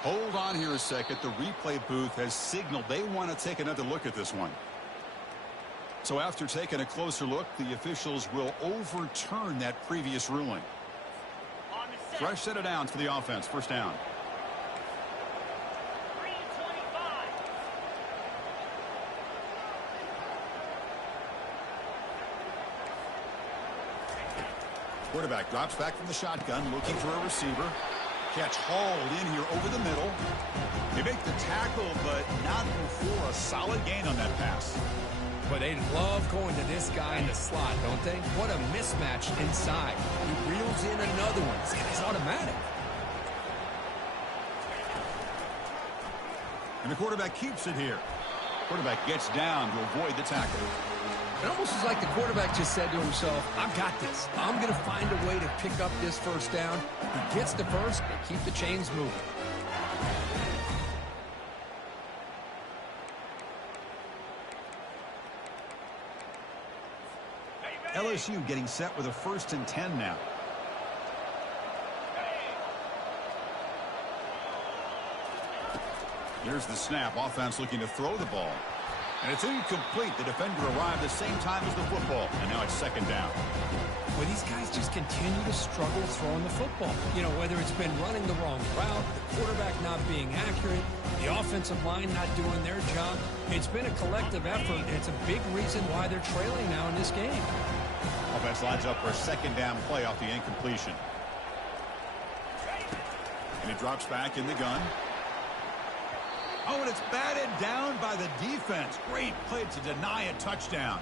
Hold on here a second. The replay booth has signaled they want to take another look at this one. So after taking a closer look, the officials will overturn that previous ruling. Fresh set of downs for the offense. First down. Quarterback drops back from the shotgun, looking for a receiver. Catch hauled in here over the middle. They make the tackle, but not before a solid gain on that pass. But they love going to this guy in the slot, don't they? What a mismatch inside. He reels in another one. This guy's automatic. And the quarterback keeps it here. Quarterback gets down to avoid the tackle. It almost is like the quarterback just said to himself, I've got this. I'm going to find a way to pick up this first down. He gets the first and keep the chains moving. LSU getting set with a 1st and 10 now. Here's the snap. Offense looking to throw the ball. And it's incomplete. The defender arrived the same time as the football. And now it's 2nd down. Well, these guys just continue to struggle throwing the football. You know, whether it's been running the wrong route, the quarterback not being accurate, the offensive line not doing their job. It's been a collective effort, and it's a big reason why they're trailing now in this game. Offense lines up for a 2nd down play off the incompletion. And he drops back in the gun. Oh, and it's batted down by the defense. Great play to deny a touchdown.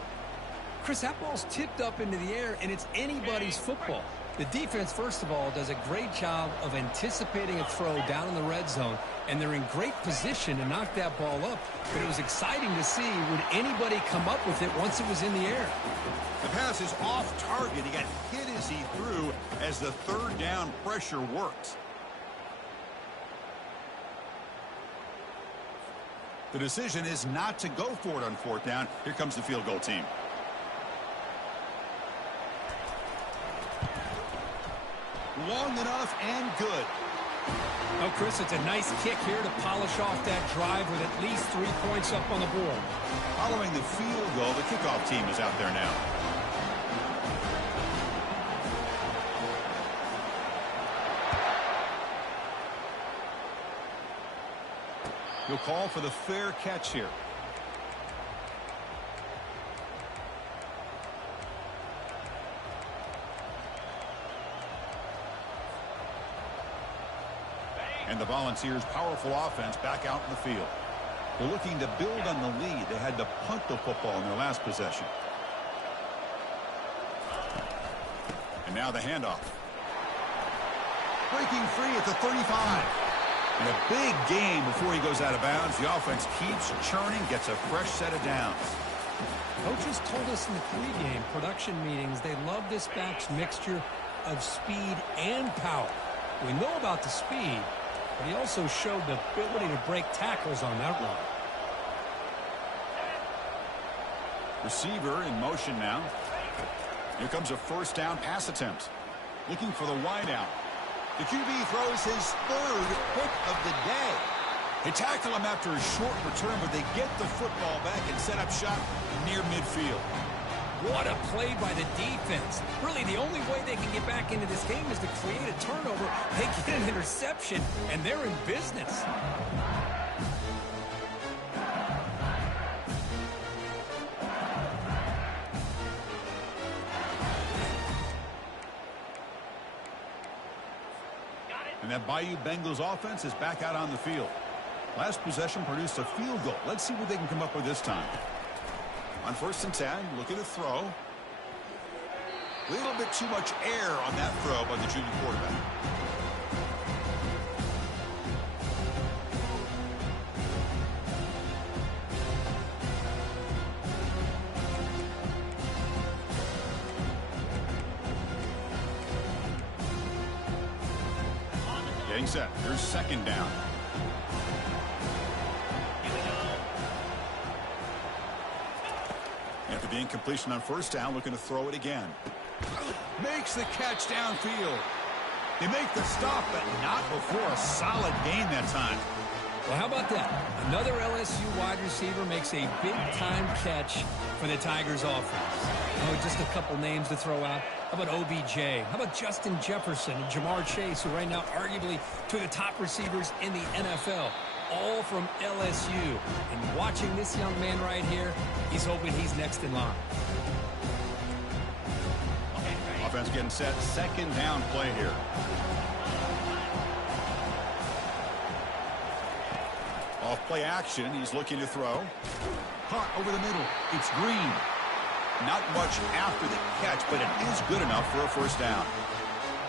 Chris, that ball's tipped up into the air, and it's anybody's football. The defense, first of all, does a great job of anticipating a throw down in the red zone, and they're in great position to knock that ball up. But it was exciting to see, would anybody come up with it once it was in the air? The pass is off target. He got hit as he threw as the 3rd down pressure works. The decision is not to go for it on 4th down. Here comes the field goal team. Long enough and good. Oh, Chris, it's a nice kick here to polish off that drive with at least 3 points up on the board. Following the field goal, the kickoff team is out there now. He'll call for the fair catch here. And the Volunteers' powerful offense back out in the field. They're looking to build on the lead. They had to punt the football in their last possession. And now the handoff. Breaking free at the 35. And a big gain before he goes out of bounds. The offense keeps churning, gets a fresh set of downs. Coaches told us in the pregame production meetings they love this back's mixture of speed and power. We know about the speed, but he also showed the ability to break tackles on that run. Receiver in motion now. Here comes a first down pass attempt. Looking for the wideout. The QB throws his third pick of the day. They tackle him after a short return, but they get the football back and set up shop near midfield. What a play by the defense. Really, the only way they can get back into this game is to create a turnover. They get an interception, and they're in business. And that Bayou Bengals offense is back out on the field. Last possession produced a field goal. Let's see what they can come up with this time. On 1st and 10, looking to throw. A little bit too much air on that throw by the junior quarterback. Getting set. Here's 2nd down. After the incompletion on 1st down, looking to throw it again. Makes the catch downfield. They make the stop, but not before a solid gain that time. Well, how about that? Another LSU wide receiver makes a big-time catch for the Tigers offense. Oh, just a couple names to throw out. How about OBJ? How about Justin Jefferson and Jamar Chase, who right now arguably two of the top receivers in the NFL, all from LSU. And watching this young man right here, he's hoping he's next in line. Offense getting set. 2nd down play here. Off play action. He's looking to throw. Caught over the middle. It's Green. Not much after the catch, but it is good enough for a 1st down.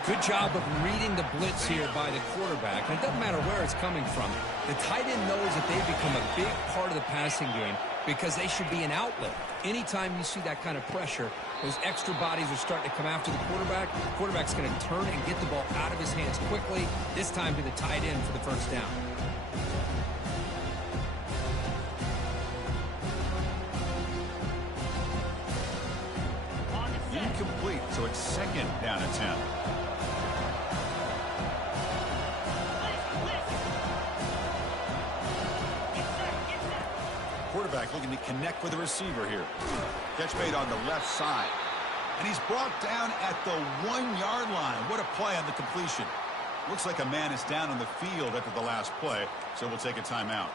Good job of reading the blitz here by the quarterback. And it doesn't matter where it's coming from. The tight end knows that they've become a big part of the passing game because they should be an outlet. Anytime you see that kind of pressure, those extra bodies are starting to come after the quarterback. The quarterback's going to turn and get the ball out of his hands quickly, this time to the tight end for the 1st down. Incomplete, so it's 2nd down and 10. Quarterback looking to connect with the receiver here. Catch made on the left side. And he's brought down at the 1-yard line. What a play on the completion. Looks like a man is down on the field after the last play, so we'll take a timeout.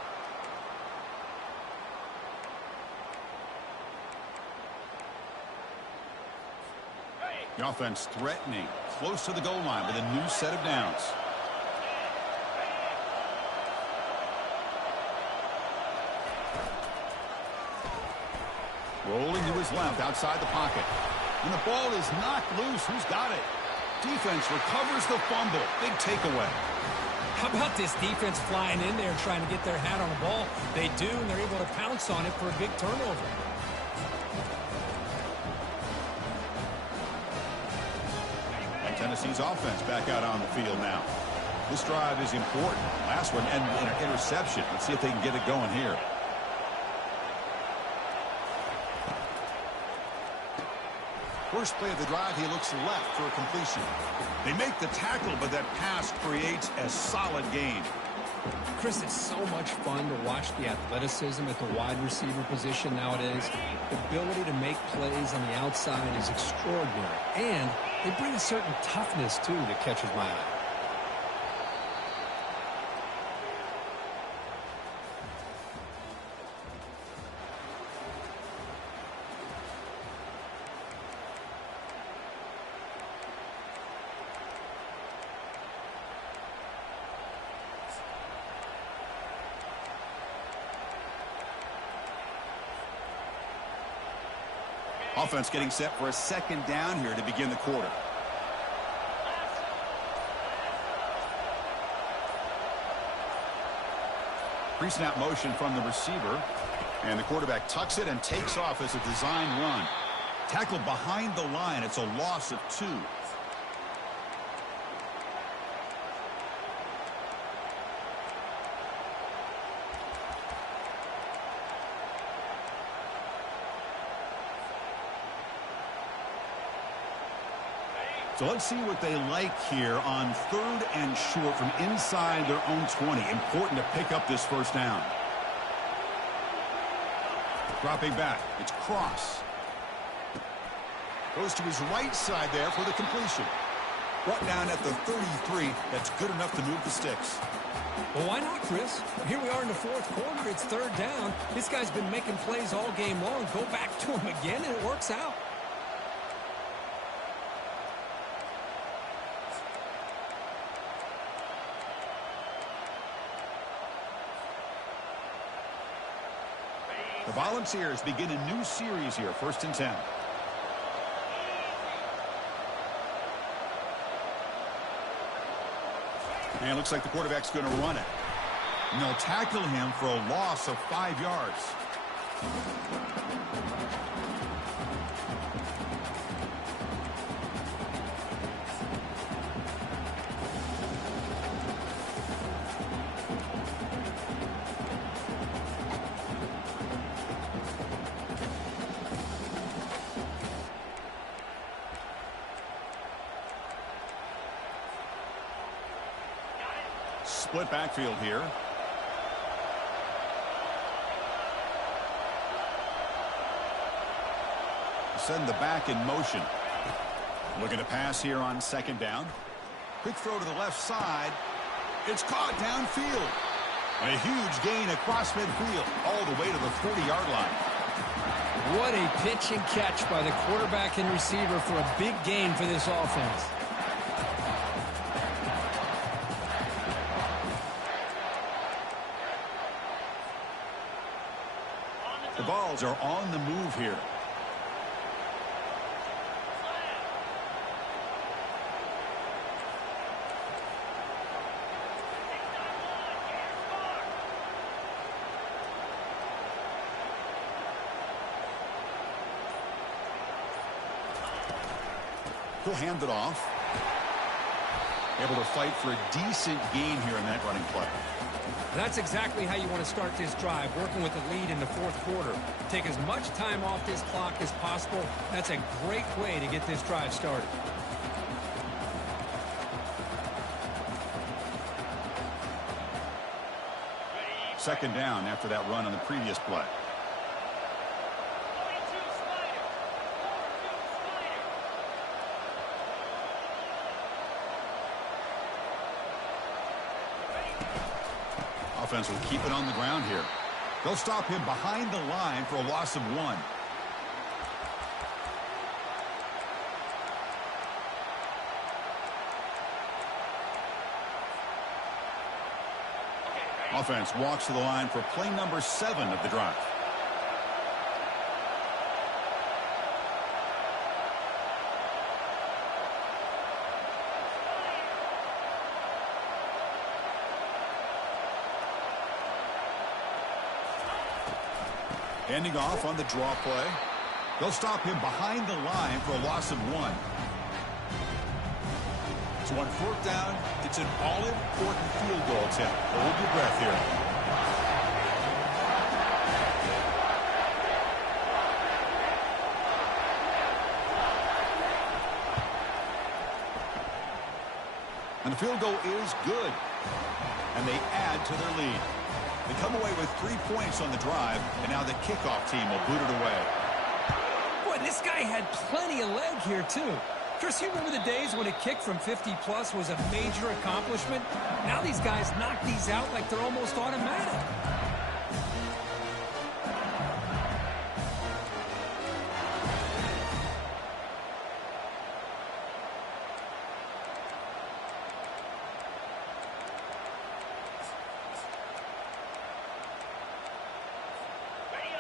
The offense threatening, close to the goal line with a new set of downs. Rolling to his left outside the pocket. When the ball is knocked loose, who's got it? Defense recovers the fumble. Big takeaway. How about this defense flying in there trying to get their hat on the ball? They do, and they're able to pounce on it for a big turnover. And Tennessee's offense back out on the field now. This drive is important. Last one ended in an interception. Let's see if they can get it going here. First play of the drive, he looks left for a completion. They make the tackle, but that pass creates a solid gain. Chris, it's so much fun to watch the athleticism at the wide receiver position nowadays. The ability to make plays on the outside is extraordinary. And they bring a certain toughness, too, that catches my eye. Offense getting set for a 2nd down here to begin the quarter. Pre-snap motion from the receiver. And the quarterback tucks it and takes off as a design run. Tackled behind the line. It's a loss of 2. So let's see what they like here on 3rd and short from inside their own 20. Important to pick up this first down. Dropping back. It's Cross. Goes to his right side there for the completion. Brought down at the 33. That's good enough to move the sticks. Well, why not, Chris? Here we are in the 4th quarter. It's 3rd down. This guy's been making plays all game long. Go back to him again, and it works out. The Volunteers begin a new series here, 1st and 10. And it looks like the quarterback's going to run it. And they'll tackle him for a loss of 5 yards. Split backfield here. Send the back in motion. Looking to pass here on 2nd down. Quick throw to the left side. It's caught downfield. A huge gain across midfield all the way to the 40-yard line. What a pitch and catch by the quarterback and receiver for a big gain for this offense. The Vols are on the move here. He'll hand it off. Able to fight for a decent gain here in that running play. That's exactly how you want to start this drive, working with the lead in the 4th quarter. Take as much time off this clock as possible. That's a great way to get this drive started. Second down after that run on the previous play. Offense will keep it on the ground here. They'll stop him behind the line for a loss of 1. Offense walks to the line for play number 7 of the drive. Handing off on the draw play. They'll stop him behind the line for a loss of 1. So on 4th down, it's an all-important field goal attempt. Hold your breath here. And the field goal is good. And they add to their lead. They come away with 3 points on the drive, and now the kickoff team will boot it away. Boy, this guy had plenty of leg here, too. Chris, you remember the days when a kick from 50-plus was a major accomplishment? Now these guys knock these out like they're almost automatic.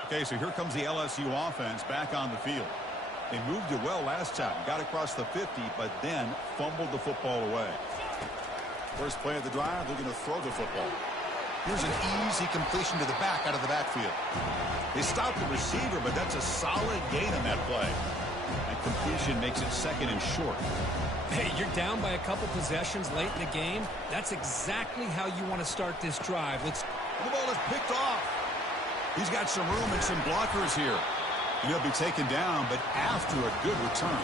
Okay, so here comes the LSU offense back on the field. They moved it well last time, got across the 50, but then fumbled the football away. First play of the drive, they're going to throw the football. Here's an easy completion to the back out of the backfield. They stopped the receiver, but that's a solid gain on that play. And completion makes it second and short. Hey, you're down by a couple possessions late in the game. That's exactly how you want to start this drive. The ball is picked off. He's got some room and some blockers here. And he'll be taken down, but after a good return.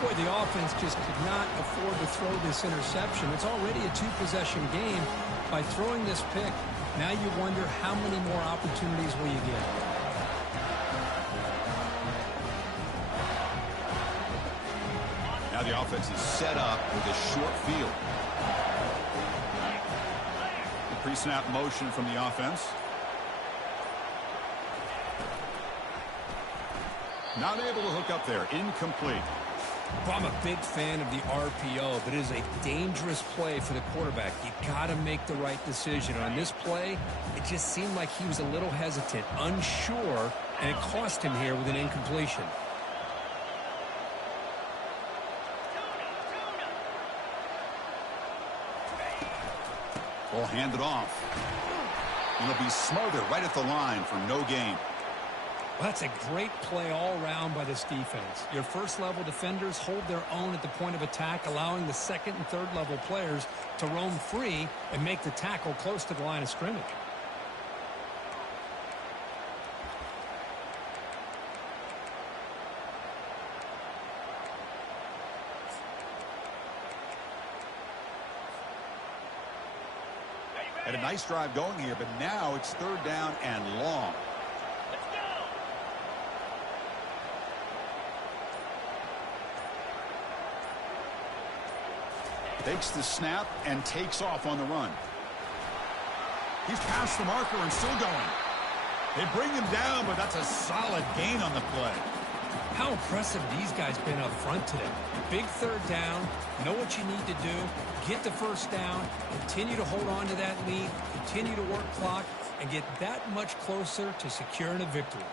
Boy, the offense just could not afford to throw this interception. It's already a two-possession game. By throwing this pick, now you wonder how many more opportunities will you get. Now the offense is set up with a short field. The pre-snap motion from the offense. Not able to hook up there. Incomplete. Well, I'm a big fan of the RPO, but it is a dangerous play for the quarterback. You got to make the right decision. On this play, it just seemed like he was a little hesitant, unsure, and it cost him here with an incompletion. Ball handed off. And it'll be smothered right at the line for no gain. Well, that's a great play all around by this defense. Your first-level defenders hold their own at the point of attack, allowing the second- and third-level players to roam free and make the tackle close to the line of scrimmage. Had a nice drive going here, but now it's third down and long. Takes the snap and takes off on the run. He's past the marker and still going. They bring him down, but that's a solid gain on the play. How impressive these guys been up front today. Big third down, know what you need to do, get the first down, continue to hold on to that lead, continue to work clock, and get that much closer to securing a victory.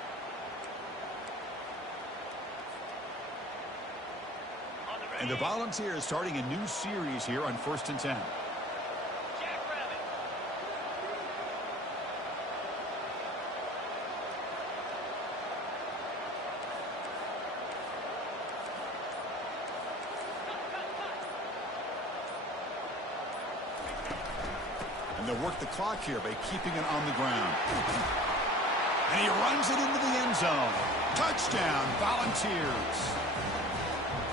And the Volunteers starting a new series here on 1st and 10. And they'll work the clock here by keeping it on the ground. And he runs it into the end zone. Touchdown, Volunteers.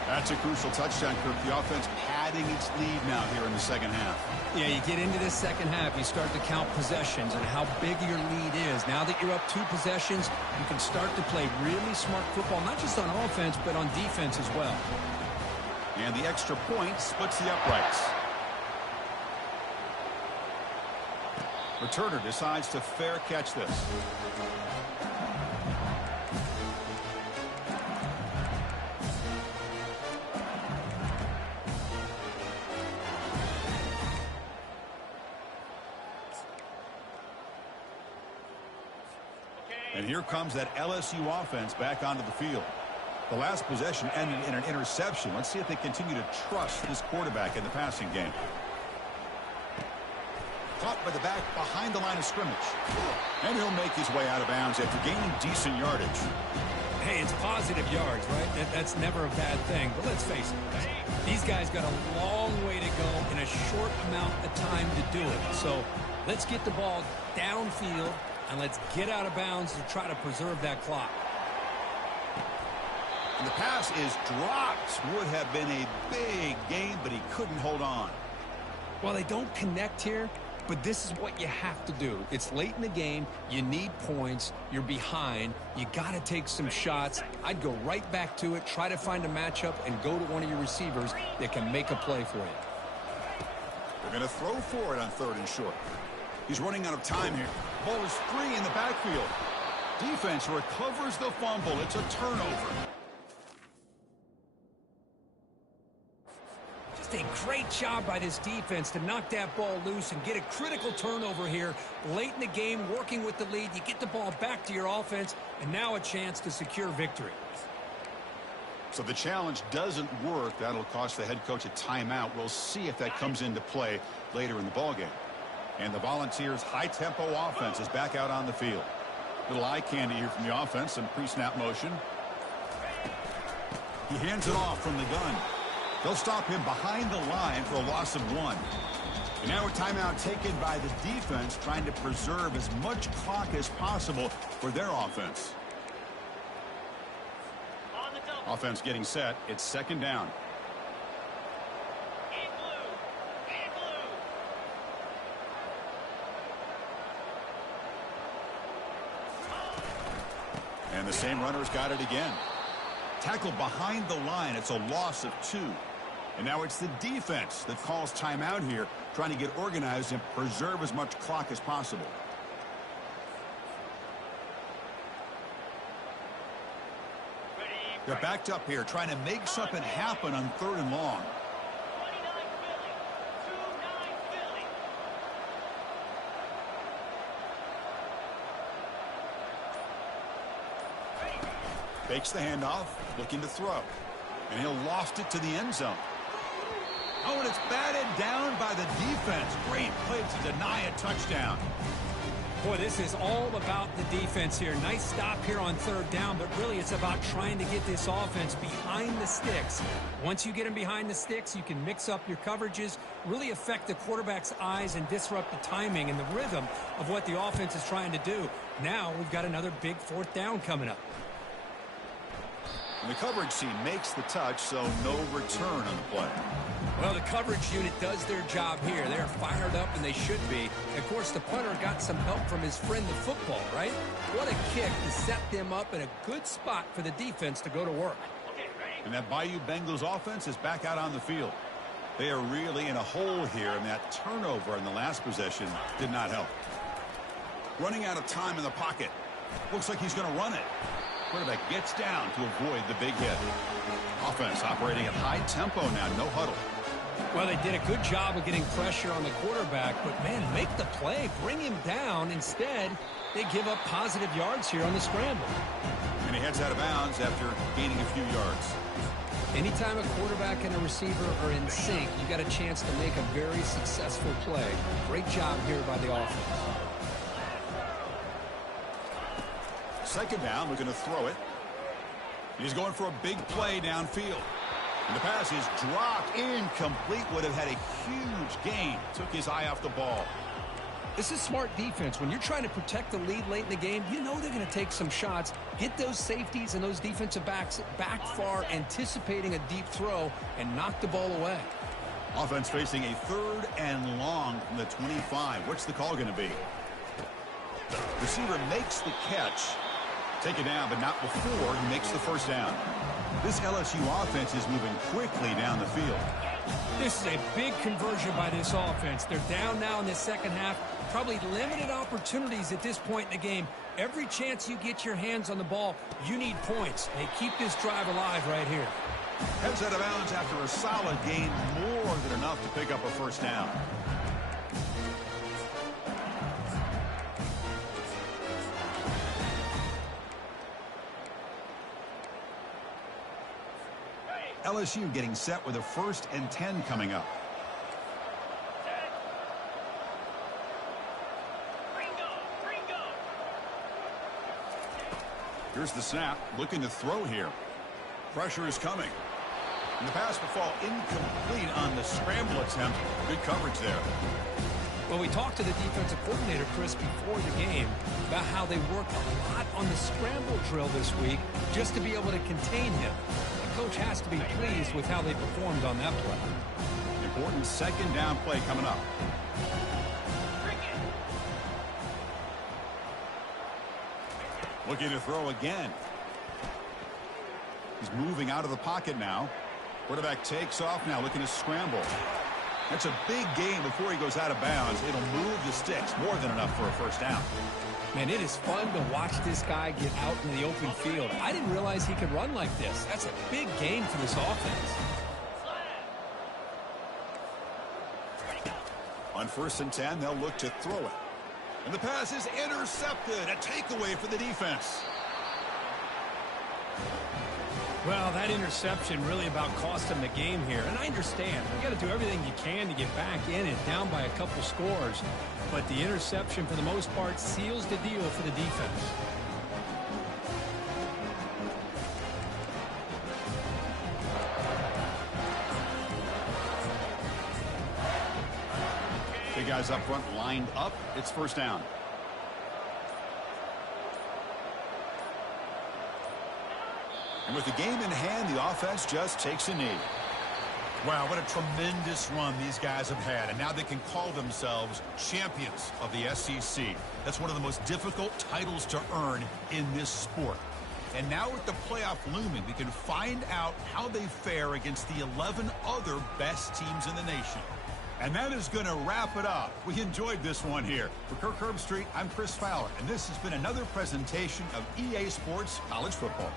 That's a crucial touchdown, Kirk. The offense padding its lead now here in the second half. Yeah, you get into this second half, you start to count possessions and how big your lead is. Now that you're up 2 possessions, you can start to play really smart football, not just on offense, but on defense as well. And the extra point splits the uprights. Returner decides to fair catch this. And here comes that LSU offense back onto the field. The last possession ended in an interception. Let's see if they continue to trust this quarterback in the passing game. Caught by the back behind the line of scrimmage. And he'll make his way out of bounds after gaining decent yardage. Hey, it's positive yards, right? That's never a bad thing. But let's face it, these guys got a long way to go in a short amount of time to do it. So let's get the ball downfield and let's get out of bounds to try to preserve that clock. And the pass is dropped. Would have been a big gain, but he couldn't hold on. Well, they don't connect here, but this is what you have to do. It's late in the game. You need points. You're behind. You got to take some shots. I'd go right back to it, try to find a matchup, and go to one of your receivers that can make a play for you. They're going to throw for it on 3rd and short. He's running out of time here. Ball is free in the backfield. Defense recovers the fumble. It's a turnover. Just a great job by this defense to knock that ball loose and get a critical turnover here late in the game, working with the lead. You get the ball back to your offense, and now a chance to secure victory. So the challenge doesn't work. That'll cost the head coach a timeout. We'll see if that comes into play later in the ballgame. And the Volunteers' high-tempo offense is back out on the field. Little eye candy here from the offense, some pre-snap motion. He hands it off from the gun. They'll stop him behind the line for a loss of 1. And now a timeout taken by the defense, trying to preserve as much clock as possible for their offense. Offense getting set. It's second down. And the same runner's got it again. Tackled behind the line. It's a loss of 2. And now it's the defense that calls timeout here, trying to get organized and preserve as much clock as possible. They're backed up here, trying to make something happen on 3rd and long. Fakes the handoff, looking to throw. And he'll loft it to the end zone. Oh, and it's batted down by the defense. Great play to deny a touchdown. Boy, this is all about the defense here. Nice stop here on 3rd down, but really it's about trying to get this offense behind the sticks. Once you get them behind the sticks, you can mix up your coverages, really affect the quarterback's eyes and disrupt the timing and the rhythm of what the offense is trying to do. Now we've got another big 4th down coming up. And the coverage team makes the touch, so no return on the play. Well, the coverage unit does their job here. They're fired up, and they should be. Of course, the punter got some help from his friend, the football, right? What a kick to set them up in a good spot for the defense to go to work. And that Bayou Bengals offense is back out on the field. They are really in a hole here, and that turnover in the last possession did not help. Running out of time in the pocket. Looks like he's going to run it. Quarterback gets down to avoid the big hit. Offense operating at high tempo now, no huddle. Well, they did a good job of getting pressure on the quarterback, but, man, make the play, bring him down. Instead, they give up positive yards here on the scramble. And he heads out of bounds after gaining a few yards. Anytime a quarterback and a receiver are in sync, you got a chance to make a very successful play. Great job here by the offense. Second down, looking to throw it. He's going for a big play downfield. And the pass is dropped, incomplete. Would have had a huge gain. Took his eye off the ball. This is smart defense. When you're trying to protect the lead late in the game, you know they're going to take some shots, get those safeties and those defensive backs back far, anticipating a deep throw, and knock the ball away. Offense facing a 3rd and long from the 25. What's the call going to be? Receiver makes the catch. Take it down, but not before he makes the first down. This LSU offense is moving quickly down the field. This is a big conversion by this offense. They're down now in the second half. Probably limited opportunities at this point in the game. Every chance you get your hands on the ball, you need points. They keep this drive alive right here. Heads out of bounds after a solid gain, more than enough to pick up a first down. LSU getting set with a 1st and 10 coming up. Here's the snap, looking to throw here. Pressure is coming. And the pass will fall incomplete on the scramble attempt. Good coverage there. Well, we talked to the defensive coordinator, Chris, before the game about how they worked a lot on the scramble drill this week just to be able to contain him. The coach has to be pleased with how they performed on that play. Important second down play coming up. Looking to throw again. He's moving out of the pocket now. Quarterback takes off now, looking to scramble. That's a big gain before he goes out of bounds. It'll move the sticks, more than enough for a first down. Man, it is fun to watch this guy get out in the open field. I didn't realize he could run like this. That's a big gain for this offense. On 1st and 10, they'll look to throw it. And the pass is intercepted. A takeaway for the defense. Well, that interception really about cost them the game here. And I understand. You got to do everything you can to get back in it, down by a couple scores. But the interception, for the most part, seals the deal for the defense. The guys up front lined up. It's first down. And with the game in hand, the offense just takes a knee. Wow, what a tremendous run these guys have had. And now they can call themselves champions of the SEC. That's one of the most difficult titles to earn in this sport. And now with the playoff looming, we can find out how they fare against the 11 other best teams in the nation. And that is going to wrap it up. We enjoyed this one here. For Kirk Herbstreit, I'm Chris Fowler, and this has been another presentation of EA Sports College Football.